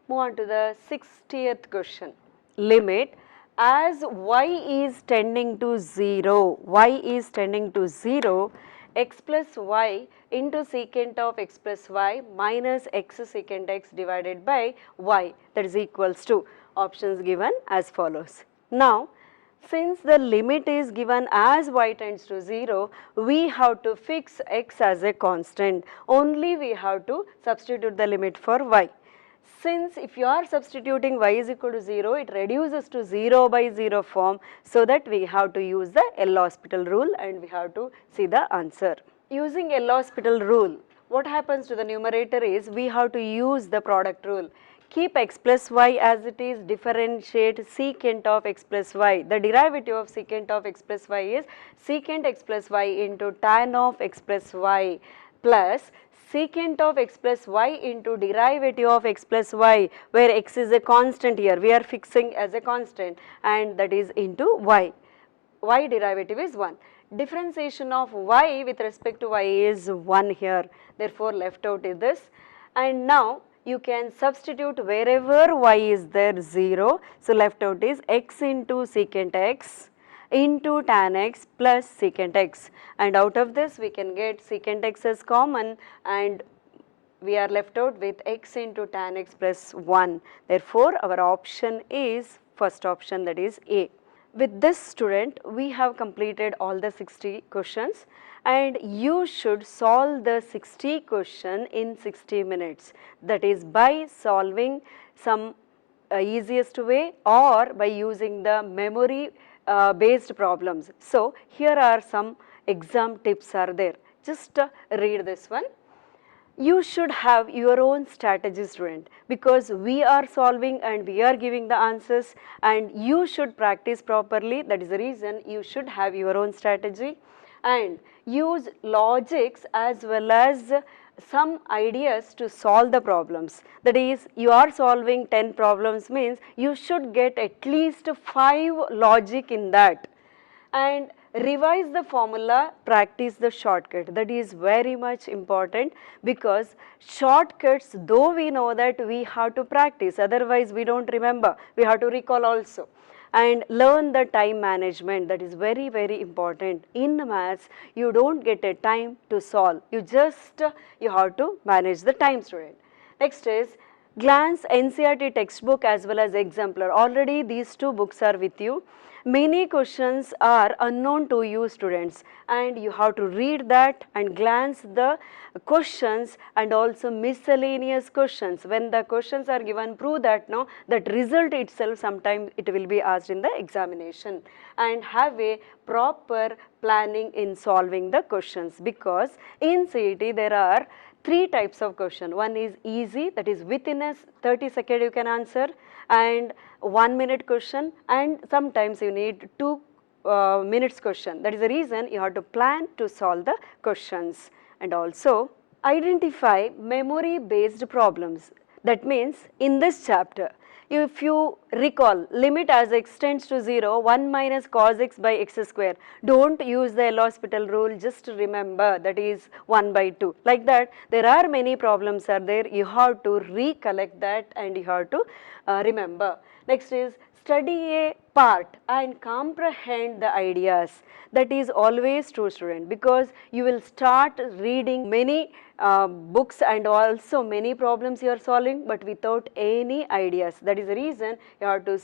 Move on to the 60th question. Limit as y is tending to 0, y is tending to 0, x plus y into secant of x plus y minus x secant x divided by y, that is equals to, options given as follows. Now, since the limit is given as y tends to 0, we have to fix x as a constant. Only we have to substitute the limit for y. Since if you are substituting y is equal to 0, it reduces to 0 by 0 form, so that we have to use the L'Hospital rule and we have to see the answer. Using L'Hospital rule, what happens to the numerator is we have to use the product rule. Keep x plus y as it is, differentiate secant of x plus y. The derivative of secant of x plus y is secant x plus y into tan of x plus y plus secant of x plus y into derivative of x plus y, where x is a constant here, we are fixing as a constant, and that is into y. Y derivative is 1. Differentiation of y with respect to y is 1 here. Therefore, left out is this. And now you can substitute wherever y is there 0. So, left out is x into secant x into tan x plus secant x, and out of this we can get secant x as common, and we are left out with x into tan x plus 1. Therefore, our option is first option, that is A. With this, student, we have completed all the 60 questions, and you should solve the 60 question in 60 minutes. That is by solving some easiest way or by using the memory based problems. So, here are some exam tips are there. Just read this one. You should have your own strategy, student, because we are solving and we are giving the answers, and you should practice properly. That is the reason you should have your own strategy, and use logics as well as some ideas to solve the problems. That is, you are solving 10 problems means you should get at least 5 logic in that, and revise the formula, practice the shortcut. That is very much important, because shortcuts, though we know that we have to practice, otherwise we don't remember, we have to recall also. And learn the time management, that is very, very important. In maths, you don't get a time to solve, you have to manage the time, student. Next is glance NCERT textbook as well as exemplar. Already these two books are with you. Many questions are unknown to you, students, and you have to read that and glance the questions and also miscellaneous questions. When the questions are given, prove that no, that result itself sometime it will be asked in the examination, and have a proper planning in solving the questions, because in CET there are 3 types of question. One is easy, that is within a 30 second you can answer, and 1 minute question, and sometimes you need 2 minutes question. That is the reason you have to plan to solve the questions. And also identify memory based problems. That means in this chapter, if you recall, limit as x tends to 0, 1 minus cos x by x square. Don't use the L'Hospital rule, just remember that is 1 by 2. Like that, there are many problems are there, you have to recollect that and you have to remember. Next is study a part and comprehend the ideas. That is always true, student, because you will start reading many books and also many problems you are solving, but without any ideas. That is the reason you have to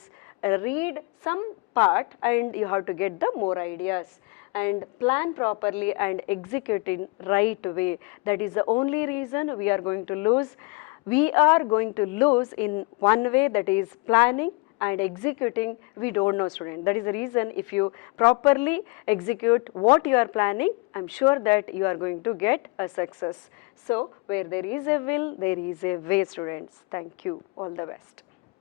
read some part and you have to get the more ideas, and plan properly and execute in right way. That is the only reason we are going to lose. We are going to lose in one way, that is planning and executing. We don't know, student. That is the reason if you properly execute what you are planning, I am sure that you are going to get a success. So, where there is a will, there is a way, students. Thank you. All the best.